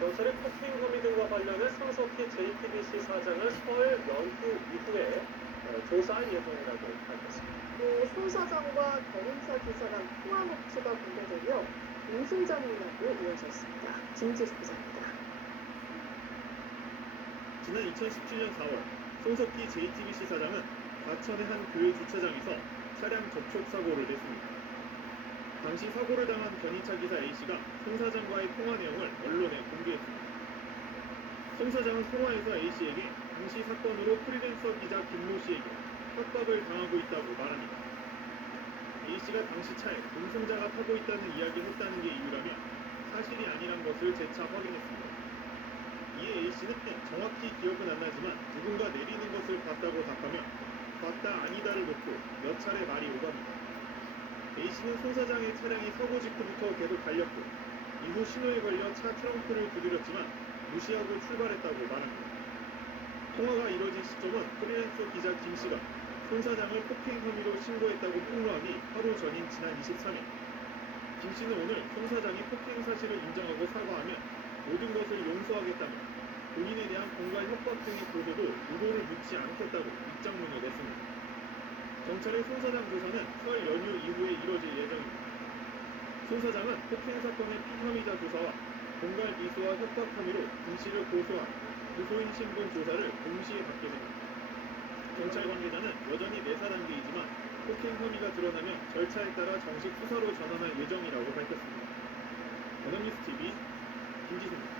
경찰이 폭행 혐의 등과 관련해 손석희 JTBC 사장을 설 연휴 이후에 조사할 예정이라고 밝혔습니다. 또 손 사장과 견인차 기사 간 통화 녹취가 공개되며 공승장문하고 이어졌습니다. 김지수 기자입니다. 지난 2017년 4월 손석희 JTBC 사장은 과천의 한 교회 주차장에서 차량 접촉 사고를 냈습니다. 당시 사고를 당한 견인차 기사 A씨가 손 사장과의 통화 내용을 언론에 공개했습니다. 손 사장은 통화에서 A씨에게 당시 사건으로 프리랜서 기자 김모 씨에게 협박을 당하고 있다고 말합니다. A씨가 당시 차에 동승자가 타고 있다는 이야기를 했다는 게 이유라며 사실이 아니란 것을 재차 확인했습니다. 이에 A씨는 정확히 기억은 안 나지만 누군가 내리는 것을 봤다고 답하며 봤다 아니다를 놓고 몇 차례 말이 오갑니다. A씨는 손 사장의 차량이 서고 직후부터 계속 달렸고 이후 신호에 걸려 차 트렁크를 두드렸지만 무시하고 출발했다고 말합니다. 통화가 이뤄진 시점은 프리랜서 기자 김 씨가 손 사장을 폭행 혐의로 신고했다고 폭로하기 하루 전인 지난 23일. 김 씨는 오늘 손 사장이 폭행 사실을 인정하고 사과하면 모든 것을 용서하겠다며 본인에 대한 공갈 협박 등의 고소도 유도를 묻지 않겠다고 입장문을 냈습니다. 경찰의 손 사장 조사는 설 연휴 이후에 이뤄질 예정입니다. 손 사장은 폭행 사건의 피혐의자 조사와 공갈 미수와 협박 혐의로 김 씨를 고소한 무소인 신분 조사를 동시에 받게 됩니다. 경찰 관계자는 여전히 내사 단계이지만 폭행 혐의가 드러나면 절차에 따라 정식 수사로 전환할 예정이라고 밝혔습니다. 연합뉴스 TV 김지수입니다.